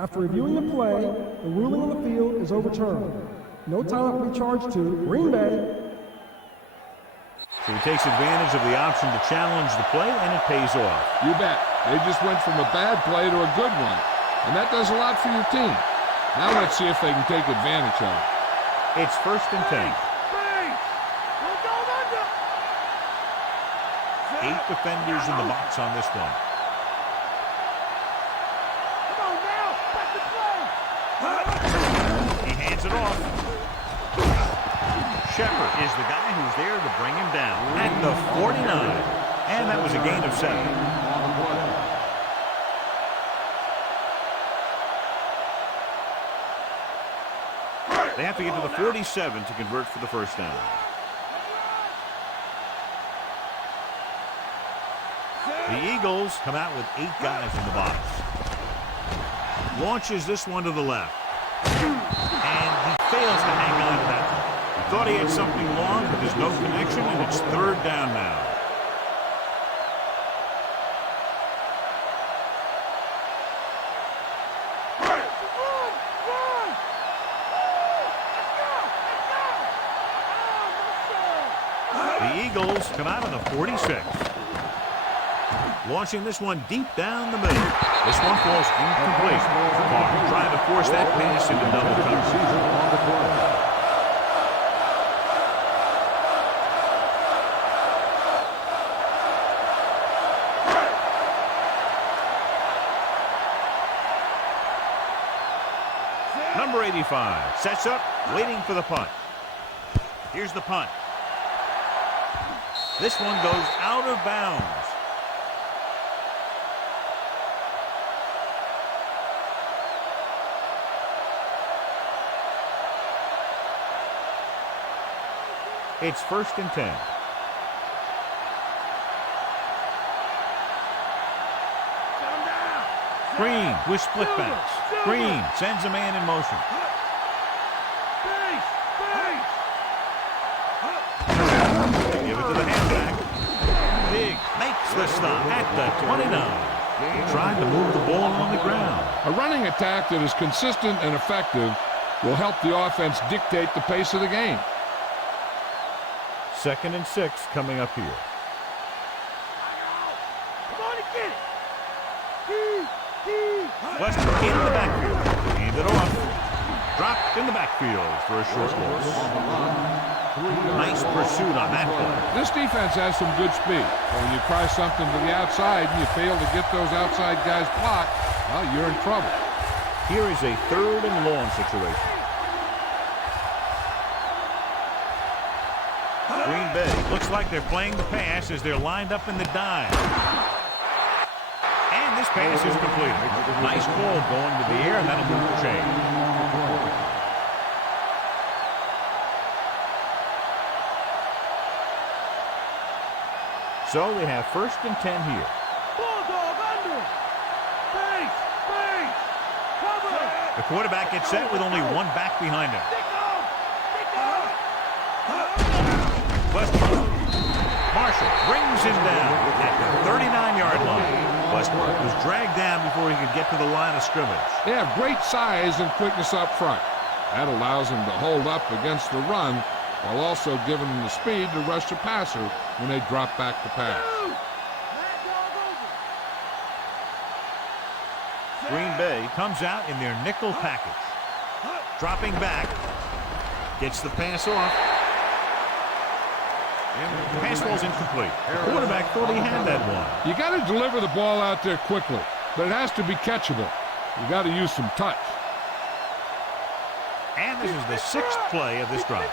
After reviewing the play, the ruling on the field is overturned. No timeout will be charged to Green Bay. So he takes advantage of the option to challenge the play, and it pays off. You bet. They just went from a bad play to a good one. And that does a lot for your team. Now let's see if they can take advantage of it. It's 1st and 10. We're going under. 8 defenders in the box on this one. Come on now. Back to play. He hands it off. Shepard is the guy who's there to bring him down at the 49. And that was a gain of 7. They have to get to the 47 to convert for the first down. The Eagles come out with 8 guys in the box. Launches this one to the left. And he fails to hang on to that one. He thought he had something long, but there's no connection, and it's 3rd down now. The Eagles come out on the 46. Launching this one deep down the middle. This one falls incomplete. Carr trying to force that pass into double coverage. Number 85 sets up, waiting for the punt. Here's the punt. This one goes out of bounds. It's 1st and 10. Green with split backs. Green sends a man in motion. Give it to the halfback. Big makes the stop at the 29. Trying to move the ball on the ground. A running attack that is consistent and effective will help the offense dictate the pace of the game. 2nd and 6 coming up here. Come on and get it. Western in the backfield. Hand it off. Dropped in the backfield for a short loss. Nice pursuit on that play. This defense has some good speed. But when you try something to the outside and you fail to get those outside guys blocked, well, you're in trouble. Here is a 3rd and long situation. Green Bay looks like they're playing the pass as they're lined up in the dime. And this pass is completed. Nice ball going to the air, and that'll move the chain. So they have 1st and 10 here. Bulldog under. Base. Cover. The quarterback gets set with only one back behind him. Westbrook. Marshall brings him down at the 39-yard line. Westbrook was dragged down before he could get to the line of scrimmage. They have great size and quickness up front. That allows them to hold up against the run while also giving them the speed to rush the passer when they drop back to pass. Green Bay comes out in their nickel package. Dropping back. Gets the pass off. Pass ball's incomplete. The quarterback thought he had that one. You got to deliver the ball out there quickly, but it has to be catchable. You got to use some touch. And this is the 6th play of this drive.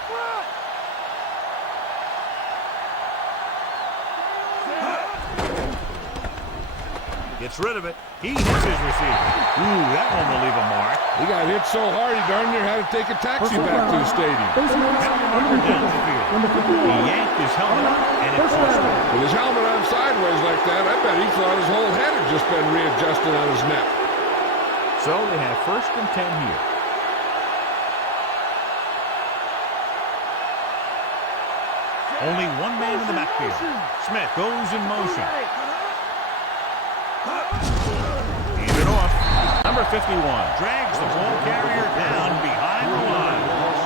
Gets rid of it. He hits his receiver. Ooh, that one will leave a mark. He got hit so hard he darn near had to take a taxi back to the stadium. Penalty marker down the field. He yanked his helmet up, and it cost him. With his helmet on sideways like that, I bet he thought his whole head had just been readjusted on his neck. So they have 1st and 10 here. Only one man in the backfield. Smith goes in motion. Hand it off. Number 51 drags the ball carrier down behind the line.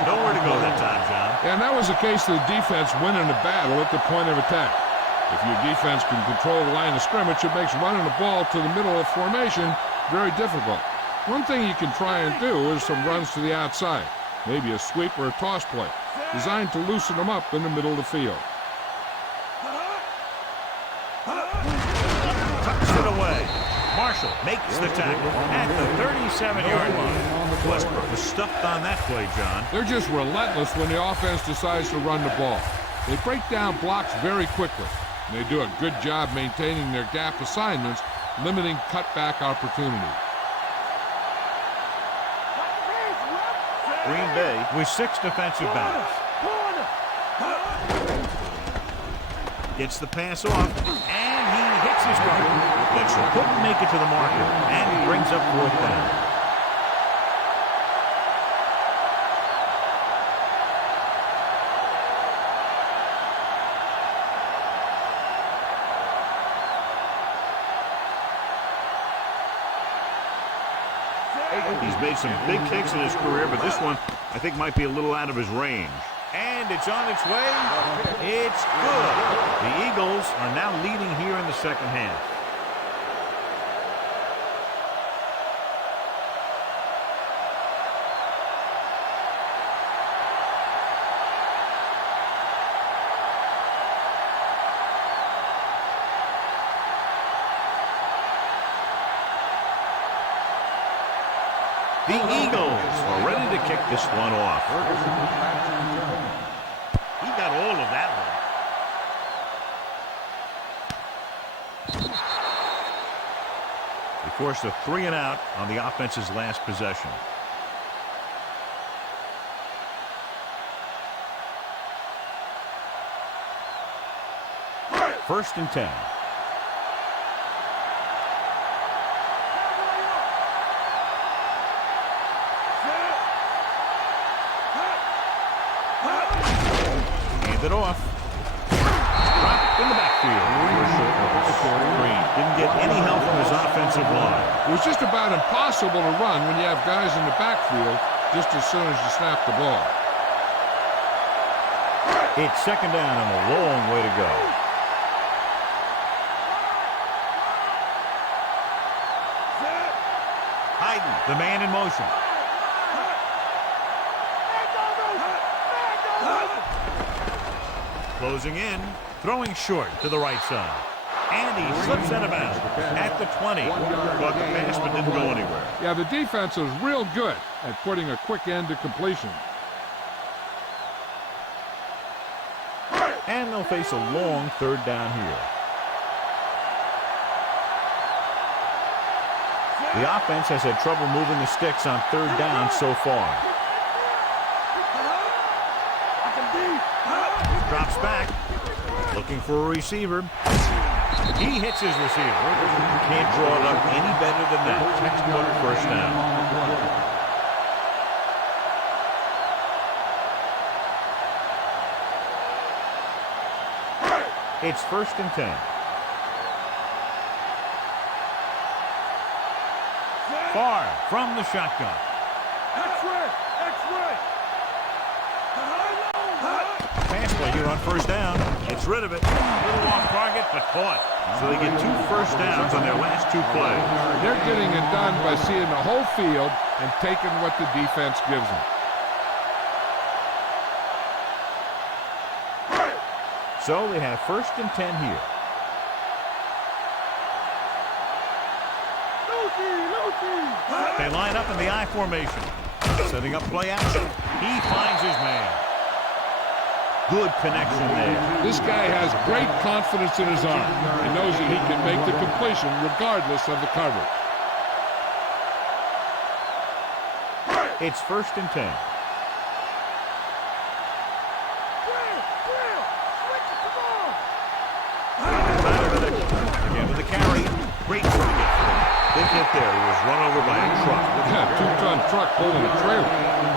Nowhere to go that time, John. And that was the case of the defense winning the battle at the point of attack. If your defense can control the line of scrimmage, it makes running the ball to the middle of formation very difficult. One thing you can try and do is some runs to the outside, maybe a sweep or a toss play, designed to loosen them up in the middle of the field. Tucks it away. Marshall makes the tackle at the 37-yard line. Westbrook was stuffed on that play, John. They're just relentless when the offense decides to run the ball. They break down blocks very quickly, and they do a good job maintaining their gap assignments, limiting cutback opportunities. Green Bay with 6 defensive backs. Gets the pass off, and he hits his target. Mitchell couldn't make it to the marker, and he brings up 4th down. He's made some big kicks in his career, but this one I think might be a little out of his range. And it's on its way. It's good. The Eagles are now leading here in the 2nd half. The Eagles are ready to kick this one off. He got all of that one. They forced a 3 and out on the offense's last possession. First and 10. It off. Dropped in the backfield. Green didn't get any help from his offensive line. It was just about impossible to run when you have guys in the backfield just as soon as you snap the ball. It's 2nd down and a long way to go. Hayden, the man in motion. Closing in, throwing short to the right side. And he slips out of bounds at the 20. Caught the pass but didn't go anywhere. Yeah, the defense is real good at putting a quick end to completion. And they'll face a long 3rd down here. The offense has had trouble moving the sticks on 3rd down so far. Drops back, looking for a receiver. He hits his receiver. Can't draw it up any better than that. Textbook 1st down. It's 1st and 10. Far from the shotgun. Pass play here on 1st down. Gets rid of it. A little off target, but caught. So they get 2 first downs on their last 2 plays. They're getting it done by seeing the whole field and taking what the defense gives them. So they have 1st and 10 here. They line up in the I formation. Setting up play action. He finds his man. Good connection there. This guy has great confidence in his arm and knows that he can make the completion regardless of the coverage. It's 1st and 10. Again with the carry. Great target. Big hit there. He was run over by a truck. Yeah, 2-ton truck pulling a trailer.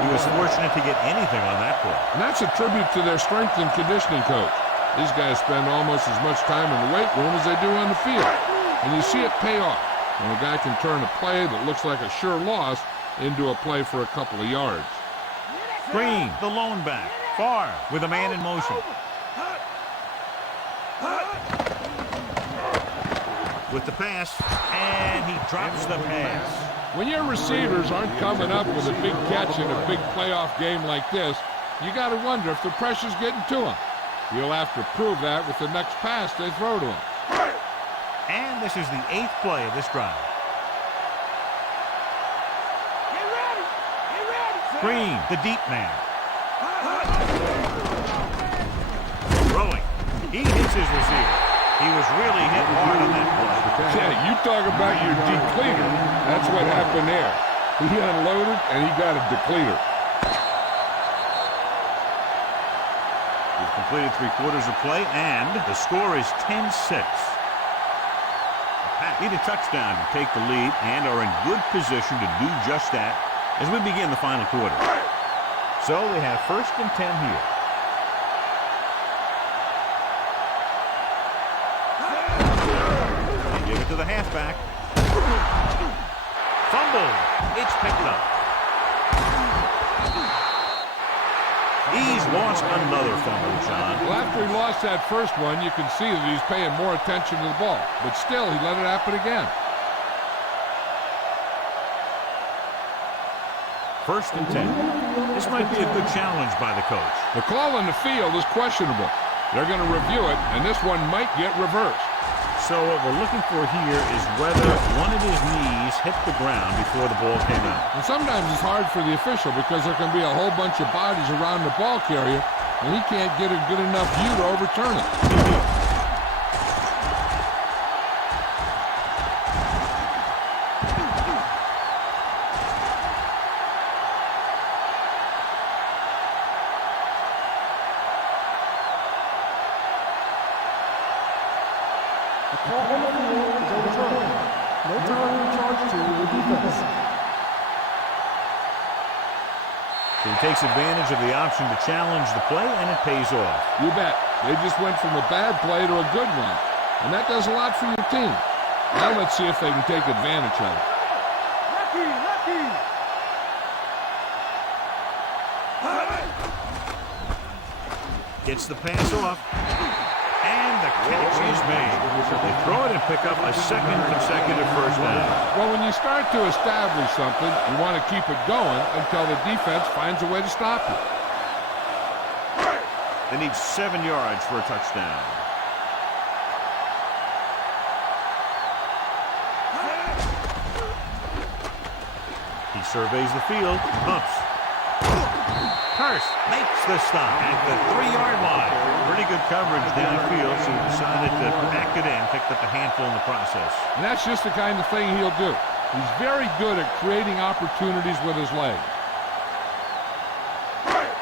He was fortunate to get anything on that play. And that's a tribute to their strength and conditioning coach. These guys spend almost as much time in the weight room as they do on the field. And you see it pay off when a guy can turn a play that looks like a sure loss into a play for a couple of yards. Green, the lone back. Far with a man in motion. With the pass, and he drops the pass. When your receivers aren't coming up with a big catch in a big playoff game like this, you got to wonder if the pressure's getting to them. You'll have to prove that with the next pass they throw to him. And this is the 8th play of this drive. Get ready! Get ready, son! Green, the deep man. Throwing. He hits his receiver. He was really hit hard on that play. Yeah, you talk about your depleter. That's what happened there. He unloaded, and he got a depleter. We've completed 3/4 of play, and the score is 10-6. Need a touchdown to take the lead and are in good position to do just that as we begin the final quarter. So they have 1st and 10 here. They give it to the halfback. Fumbled. It's picked up. He's lost another fumble, John. Well, after he lost that first one, you can see that he's paying more attention to the ball. But still, he let it happen again. 1st and 10. This might be a good challenge by the coach. The call on the field is questionable. They're going to review it, and this one might get reversed. So what we're looking for here is whether one of his knees hit the ground before the ball came out. And sometimes it's hard for the official because there can be a whole bunch of bodies around the ball carrier, and he can't get a good enough view to overturn it. Call on the field is overturned. No time charged to the defense. So he takes advantage of the option to challenge the play, and it pays off. You bet. They just went from a bad play to a good one. And that does a lot for your team. Now let's see if they can take advantage of it. Lucky, lucky! Gets the pass off. And the catch is made. So they throw it and pick up a 2nd consecutive first down. Well, when you start to establish something, you want to keep it going until the defense finds a way to stop you. They need 7 yards for a touchdown. He surveys the field, pumps. Hurst makes the stop at the 3-yard line. Pretty good coverage downfield, so he decided to pack it in, picked up a handful in the process. And that's just the kind of thing he'll do. He's very good at creating opportunities with his legs.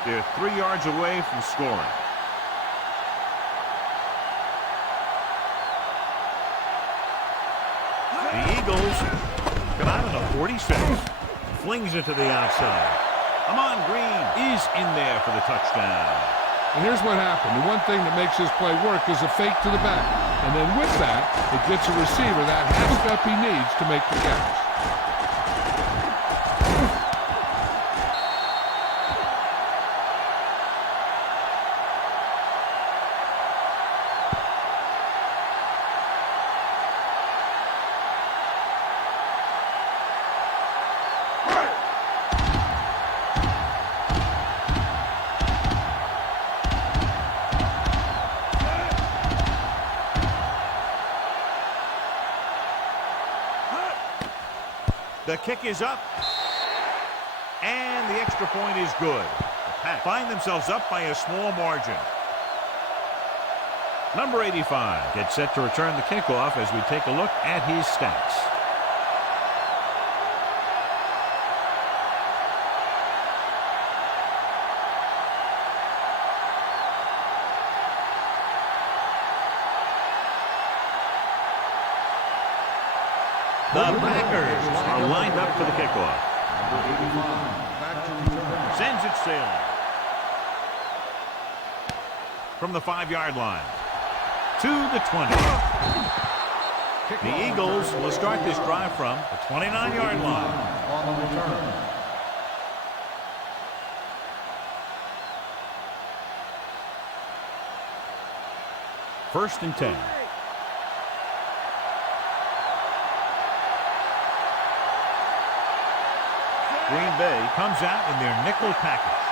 They're 3 yards away from scoring. The Eagles got out of the 46. Flings it to the outside. Amon Green is in there for the touchdown. And here's what happened. The one thing that makes this play work is a fake to the back. And then with that, it gets a receiver that half step he needs to make the catch. The kick is up. And the extra point is good. The Pack find themselves up by a small margin. Number 85 gets set to return the kickoff as we take a look at his stats. The Packers are lined up for the kickoff. Sends it sailing. From the 5-yard line to the 20. The Eagles will start this drive from the 29-yard line. On the return. First and 10. Green Bay comes out in their nickel package.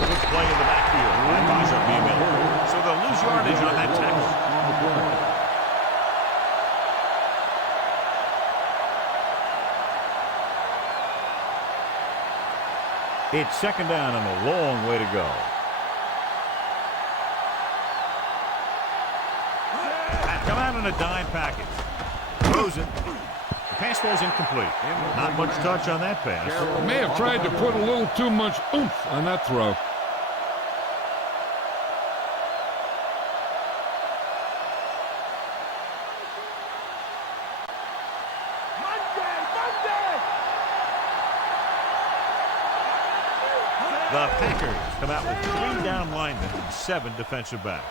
Good play in the backfield by Roger B. Miller. So they'll lose yardage on that tackle. It's second down and a long way to go. Come out in a dime package. Throws it. Pass falls incomplete. Not much touch on that pass. May have tried to put a little too much oomph on that throw. The Packers come out with 3 down linemen and 7 defensive backs.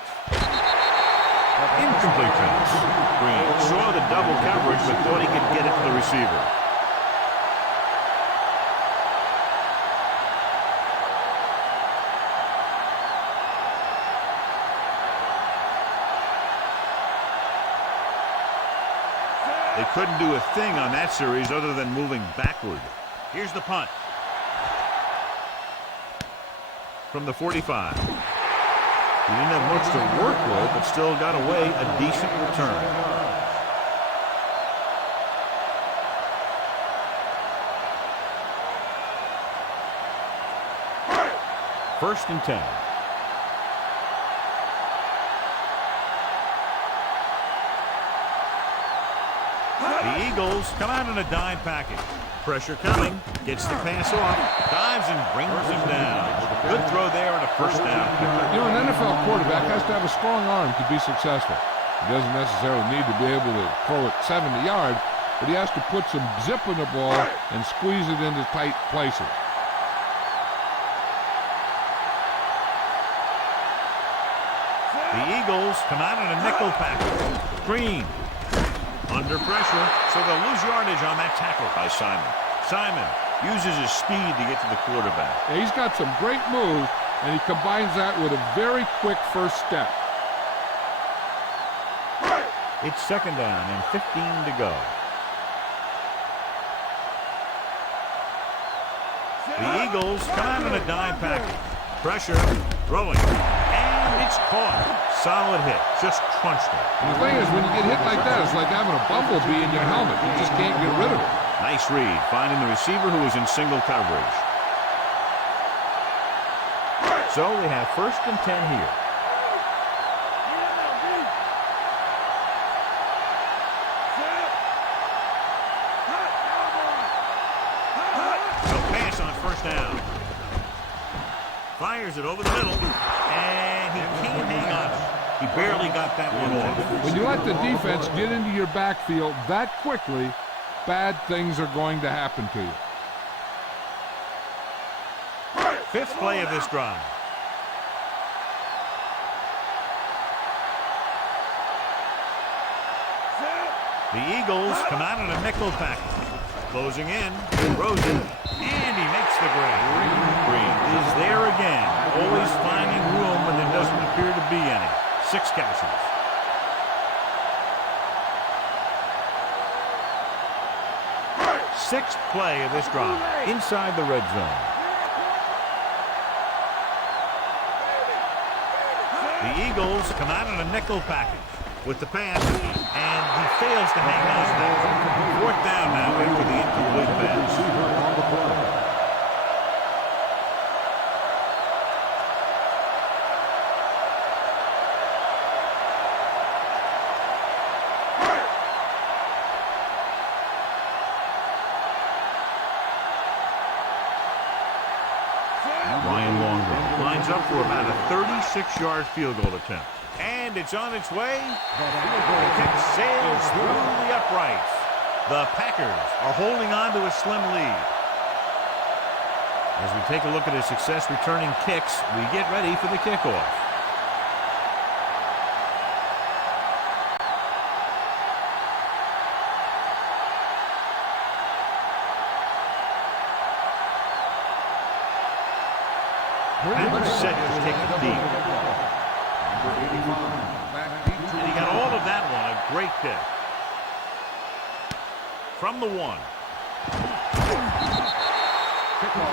Incomplete pass. Green saw the double coverage but thought he could get it to the receiver. They couldn't do a thing on that series other than moving backward. Here's the punt. From the 45. He didn't have much to work with, but still got away a decent return. First and 10. The Eagles come out in a dime package. Pressure coming, gets the pass off, dives and brings him down. Good throw there and a first down. You know, an NFL quarterback has to have a strong arm to be successful. He doesn't necessarily need to be able to throw it 70 yards, but he has to put some zip in the ball and squeeze it into tight places. The Eagles come out in a nickel package. Green under pressure, so they'll lose yardage on that tackle by Simon. Simon uses his speed to get to the quarterback. Yeah, he's got some great moves, and he combines that with a very quick first step. It's second down and 15 to go. The Eagles come out in a dime package. Pressure, throwing, and it's caught. Solid hit, just crunched it. And the thing is, when you get hit like that, it's like having a bumblebee in your helmet. You just can't get rid of it. Nice read, finding the receiver who was in single coverage. So they have first and 10 here. No pass on first down. Fires it over the middle, and he can't hang on it. He barely got that one off. When you let the defense get into your backfield that quickly, bad things are going to happen to you. Fifth play of this drive. The Eagles come out in a nickel package. Closing in, throws it, and he makes the grab. Green is there again, always finding room when there doesn't appear to be any. 6 catches. Sixth play of this drive, inside the red zone. The Eagles come out in a nickel package with the pass, and he fails to hang on to that. Fourth down now after the incomplete pass. Ryan Longo lines up for about a 36-yard field goal attempt. And it's on its way. The kick sails through the uprights. The Packers are holding on to a slim lead. As we take a look at his success returning kicks, we get ready for the kickoff. Packers set to kick it deep. And he got all of that one. A great kick. From the 1.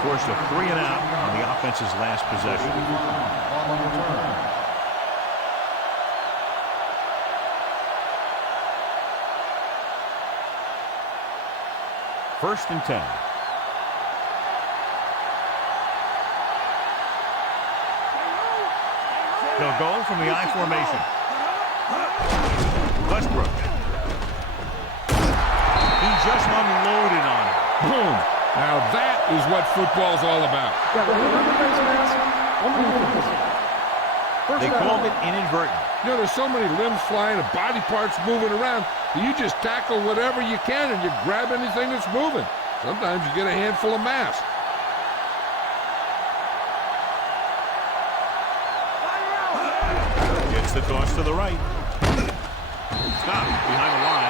Force a 3 and out on the offense's last possession. First and 10. They'll go from the I formation. Westbrook. He just unloaded on it. Boom. Now that is what football's all about. They called it inadvertent. You know, there's so many limbs flying and body parts moving around that you just tackle whatever you can and you grab anything that's moving. Sometimes you get a handful of mass. The toss to the right. Stop behind the line.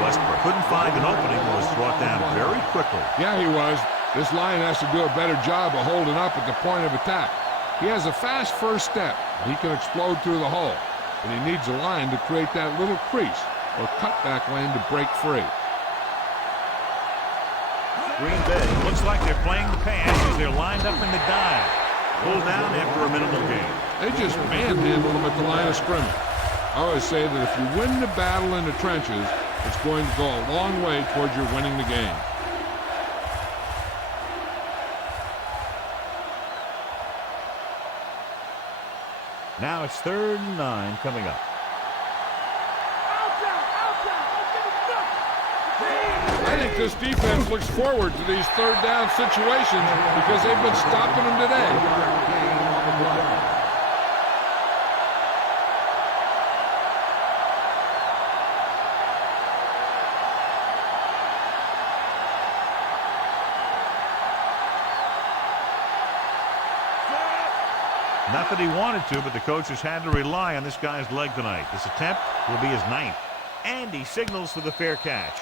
Westbrook couldn't find an opening and was brought down very quickly. Yeah, he was. This line has to do a better job of holding up at the point of attack. He has a fast first step. He can explode through the hole. But he needs a line to create that little crease or cutback lane to break free. Green Bay looks like they're playing the pass as they're lined up in the dive. Pulled down after a minimal gain. They just manhandle them at the line of scrimmage. I always say that if you win the battle in the trenches, it's going to go a long way towards your winning the game. Now it's 3rd and 9 coming up. I think this defense looks forward to these third down situations because they've been stopping them today. Not that he wanted to, but the coaches had to rely on this guy's leg tonight. This attempt will be his 9th. And he signals for the fair catch.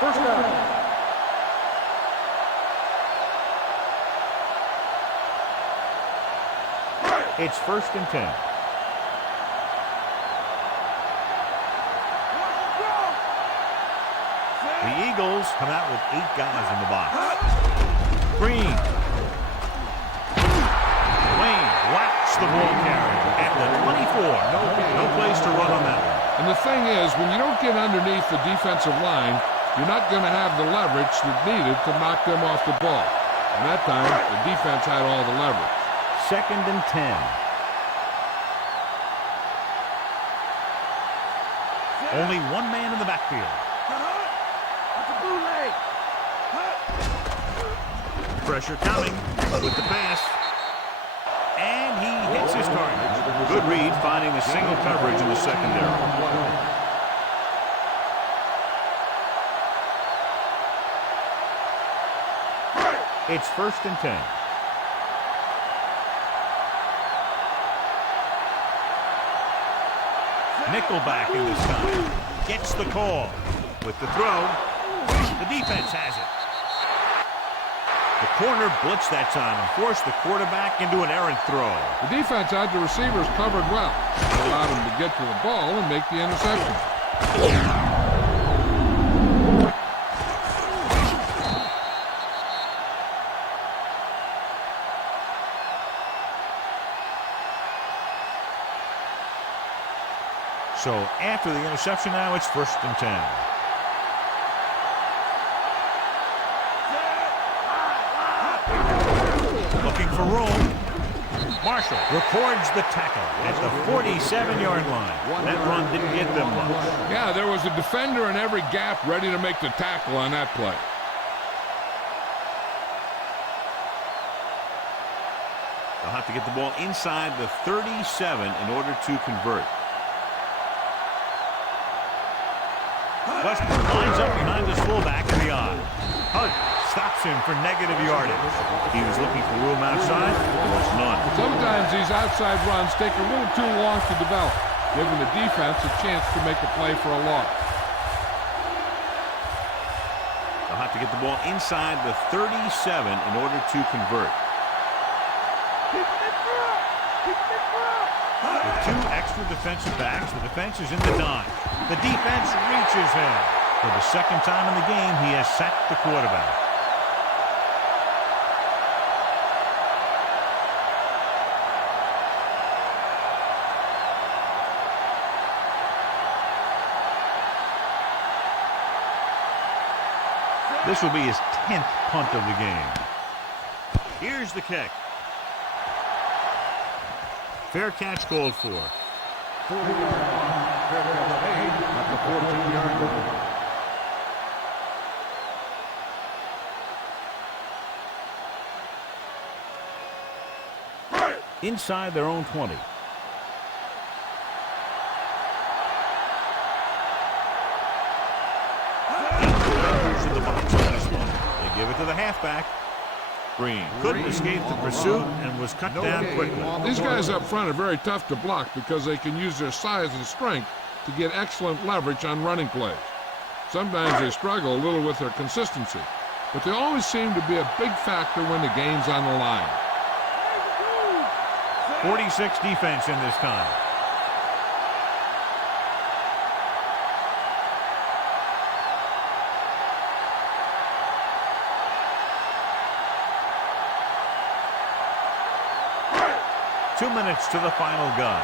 First down. It's 1st and 10. The Eagles come out with 8 guys in the box. Green. Wayne whacks the ball carrier at the 24. No place to run on that one. And the thing is, when you don't get underneath the defensive line, you're not going to have the leverage that's needed to knock them off the ball. And that time, the defense had all the leverage. 2nd and 10. Only one man in the backfield. Pressure coming with the pass. And he hits his target. Good read, finding the single coverage in the secondary. It's 1st and 10. Nickelback in this time. Gets the call. With the throw, the defense has it. The corner blitzed that time and forced the quarterback into an errant throw. The defense had the receivers covered well. It allowed him to get to the ball and make the interception. So after the interception now, it's 1st and 10. Looking for room. Marshall records the tackle at the 47-yard line. That run didn't get them much. Yeah, there was a defender in every gap ready to make the tackle on that play. They'll have to get the ball inside the 37 in order to convert. Westbrook lines up behind his fullback in the eye. Hunt stops him for negative yardage. He was looking for room outside. There was none. Sometimes these outside runs take a little too long to develop, giving the defense a chance to make a play for a loss. They'll have to get the ball inside the 37 in order to convert. With 2 extra defensive backs, the defense is in the dime. The defense reaches him. For the 2nd time in the game, he has sacked the quarterback. This will be his 10th punt of the game. Here's the kick. Fair catch called for. 40-yard line. Fair catch made at the 14-yard line. Inside their own 20. To the box on this one. They give it to the halfback. Green couldn't escape the pursuit and was cut down quickly. These guys up front are very tough to block because they can use their size and strength to get excellent leverage on running plays. Sometimes they struggle a little with their consistency, but they always seem to be a big factor when the game's on the line. 46 defense in this time. Two minutes to the final gun.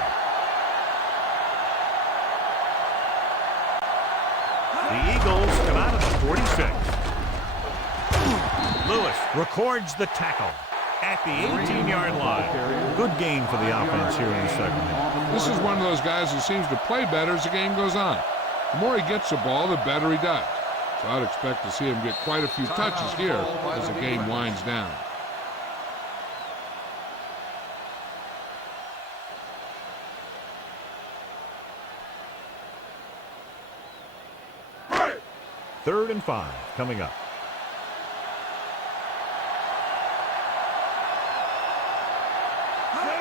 The Eagles come out of the 46. Lewis records the tackle at the 18-yard line. Good gain for the offense here in the 2nd. This is one of those guys who seems to play better as the game goes on. The more he gets the ball, the better he does. So I'd expect to see him get quite a few touches here as the game winds down. Third and 5 coming up.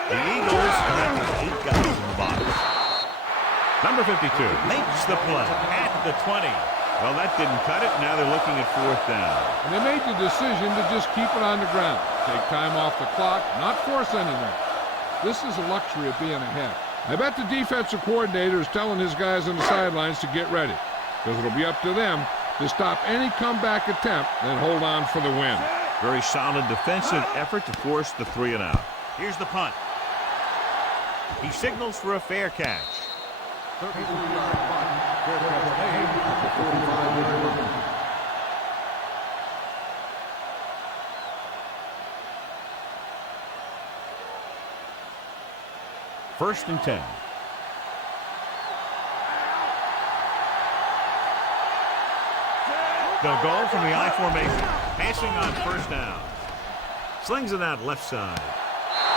The Eagles have 8 guys in the box. Number 52 makes the play at the 20. Well, that didn't cut it. Now they're looking at 4th down. And they made the decision to just keep it on the ground. Take time off the clock, not force anything. This is a luxury of being ahead. I bet the defensive coordinator is telling his guys on the sidelines to get ready, because it'll be up to them to stop any comeback attempt, then hold on for the win. Very solid defensive effort to force the 3 and out. Here's the punt. He signals for a fair catch. 33-yard punt. Fair catch made at the 45-yard line. First and 10. They'll go from the I formation. Passing on 1st down. Slings it out left side.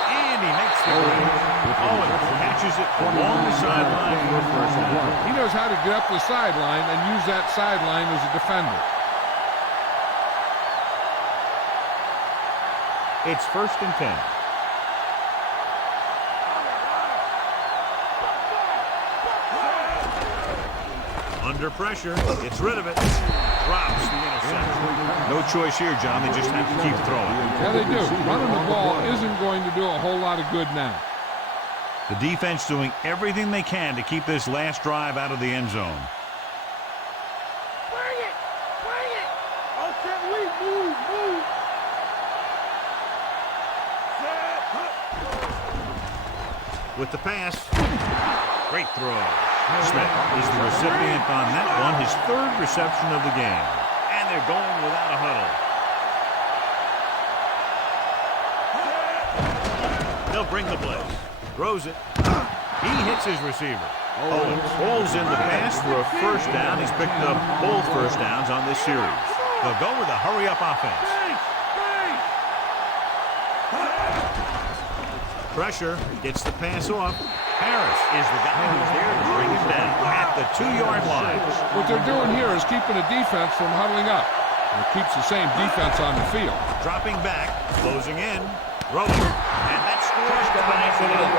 And he makes the green. Owen catches it along the sideline for 1st down. He knows how to get up the sideline and use that sideline as a defender. It's 1st and 10. Under pressure, gets rid of it, drops the interception. No choice here, John. They just have to keep throwing. Yeah, they do. Running the ball isn't going to do a whole lot of good now. The defense doing everything they can to keep this last drive out of the end zone. Bring it! Bring it! Okay, we move, move. With the pass, great throw. Smith is the recipient on that one, his third reception of the game. And they're going without a huddle. They'll bring the blitz. Throws it. He hits his receiver. Owens holds in the pass for a first down. He's picked up both first downs on this series. They'll go with a hurry-up offense. Pressure gets the pass off. Harris is the guy who's there to bring it down at the 2-yard line. What they're doing here is keeping the defense from huddling up. And it keeps the same defense on the field. Dropping back, closing in, throwing, and that scores ties it up.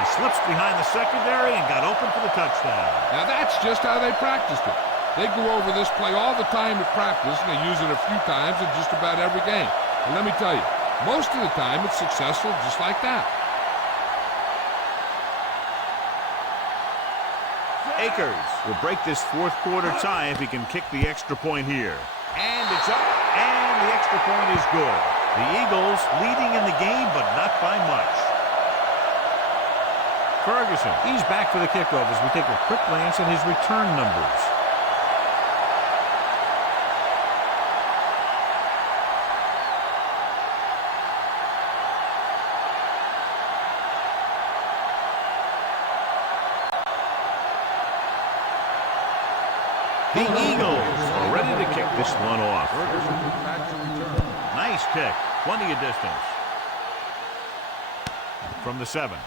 He slips behind the secondary and got open for the touchdown. Now that's just how they practiced it. They go over this play all the time at practice, and they use it a few times in just about every game. And let me tell you, most of the time it's successful just like that. Akers will break this fourth quarter tie if he can kick the extra point here. And it's up, and the extra point is good. The Eagles leading in the game, but not by much. Ferguson, he's back for the kickoff as we take a quick glance at his return numbers. The Eagles are ready to kick this one off. Nice kick. Plenty of distance. From the 7.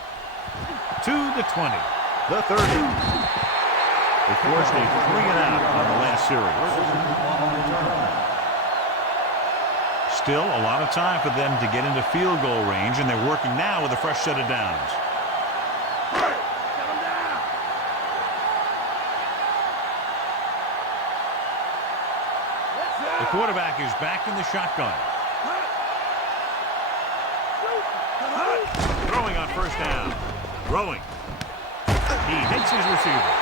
To the 20. The 30. They forced a 3-and-out on the last series. Still a lot of time for them to get into field goal range, and they're working now with a fresh set of downs. The quarterback is back in the shotgun. Throwing on first down. Throwing. He hits his receiver.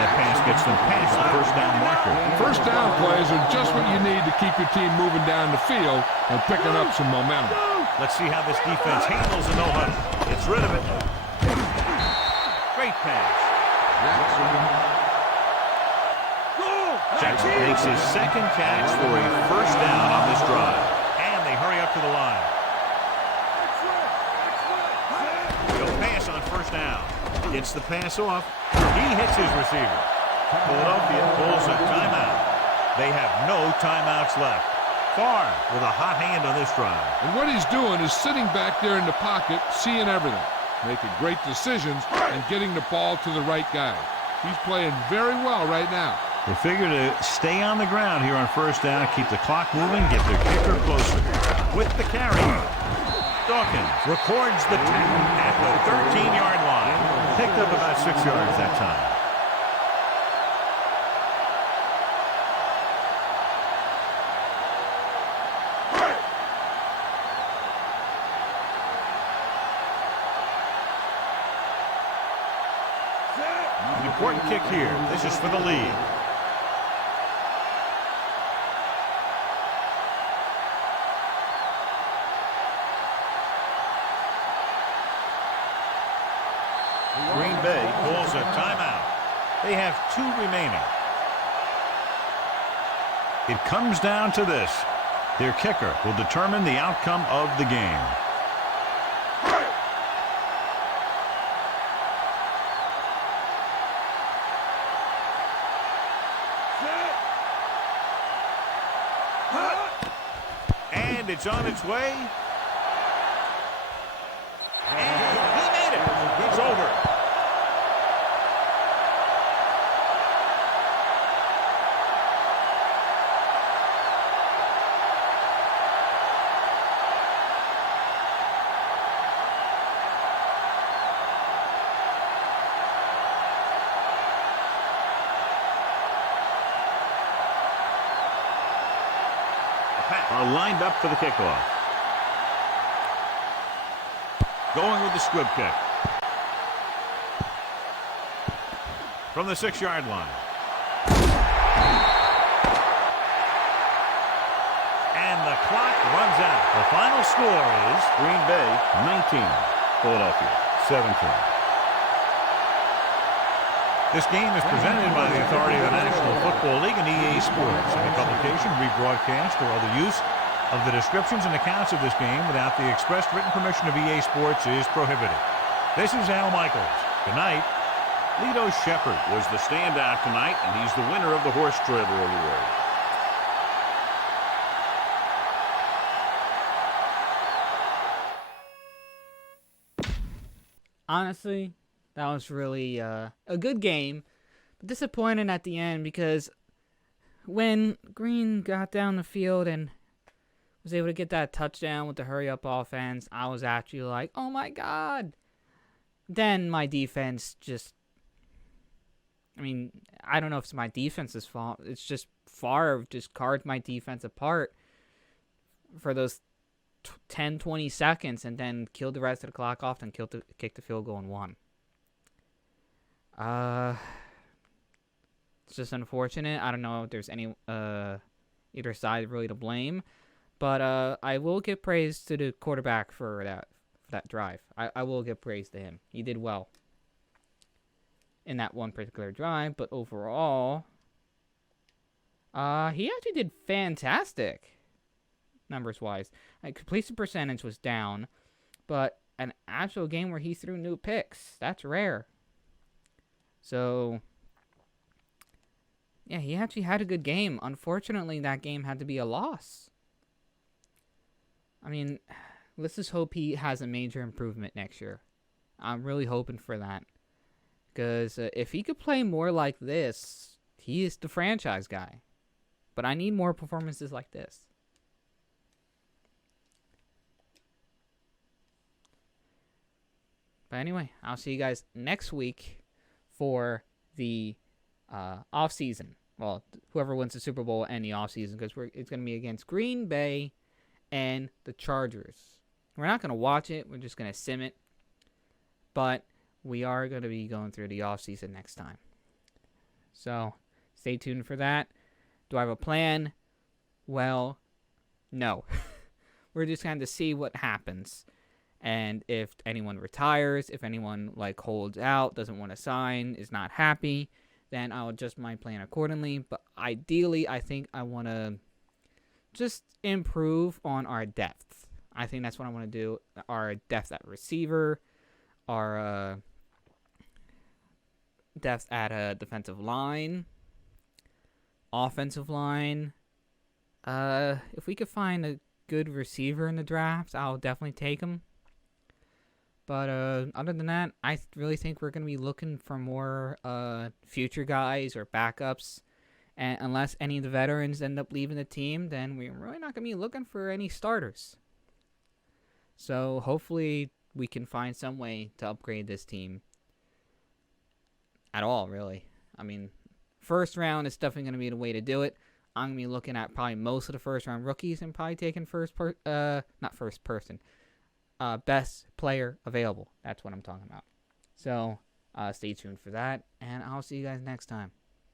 That pass gets them past the first down marker. First down plays are just what you need to keep your team moving down the field and picking up some momentum. Let's see how this defense handles a no-huddle. It's rid of it. Great pass. Jackson makes his second catch for a first down on this drive. And they hurry up to the line. He'll pass on first down. Gets the pass off. He hits his receiver. Philadelphia pulls a timeout. They have no timeouts left. Farr with a hot hand on this drive. And what he's doing is sitting back there in the pocket, seeing everything, making great decisions, and getting the ball to the right guy. He's playing very well right now. They figure to stay on the ground here on first down, keep the clock moving, get their kicker closer. With the carry, Dawkins records the tackle at the 13-yard line. Picked up about 6 yards that time. An important kick here. This is for the lead. Green Bay calls a timeout. They have 2 remaining. It comes down to this. Their kicker will determine the outcome of the game. And it's on its way. And he made it. He's over. Are lined up for the kickoff. Going with the squib kick. From the 6-yard line. And the clock runs out. The final score is Green Bay 19, Philadelphia 17. This game is presented by the authority of the National Football League and EA Sports. Any publication, rebroadcast, or other use of the descriptions and accounts of this game without the express written permission of EA Sports is prohibited. This is Al Michaels. Good night. Lito Shepherd was the standout tonight, and he's the winner of the Horse Trailer Award. Honestly, that was really a good game, but disappointing at the end because when Green got down the field and was able to get that touchdown with the hurry-up offense, I was actually like, oh my god. Then my defense just, I mean, I don't know if it's my defense's fault. It's just Favre just carved my defense apart for those 10, 20 seconds and then killed the rest of the clock off and kicked the field goal and won. It's just unfortunate. I don't know if there's any either side really to blame, but I will give praise to the quarterback for that drive. I will give praise to him. He did well in that one particular drive, but overall, he actually did fantastic numbers-wise. Completion percentage was down, but an actual game where he threw no picks, that's rare. So, yeah, he actually had a good game. Unfortunately, that game had to be a loss. I mean, let's just hope he has a major improvement next year. I'm really hoping for that. Because if he could play more like this, he is the franchise guy. But I need more performances like this. But anyway, I'll see you guys next week for the off-season. Well, whoever wins the Super Bowl and the off-season, because it's going to be against Green Bay and the Chargers. We're not going to watch it. We're just going to sim it. But we are going to be going through the off-season next time. So, stay tuned for that. Do I have a plan? Well, no. We're just going to see what happens. And if anyone retires, if anyone holds out, doesn't want to sign, is not happy, then I'll adjust my plan accordingly. But ideally, I think I want to just improve on our depth. I think that's what I want to do. Our depth at receiver, our depth at defensive line, offensive line. If we could find a good receiver in the draft, I'll definitely take him. But other than that, I really think we're going to be looking for more future guys or backups. And unless any of the veterans end up leaving the team, then we're really not going to be looking for any starters. So hopefully we can find some way to upgrade this team. At all, really. I mean, first round is definitely going to be the way to do it. I'm going to be looking at probably most of the first round rookies and probably taking best player available. That's what I'm talking about. So, stay tuned for that, and I'll see you guys next time.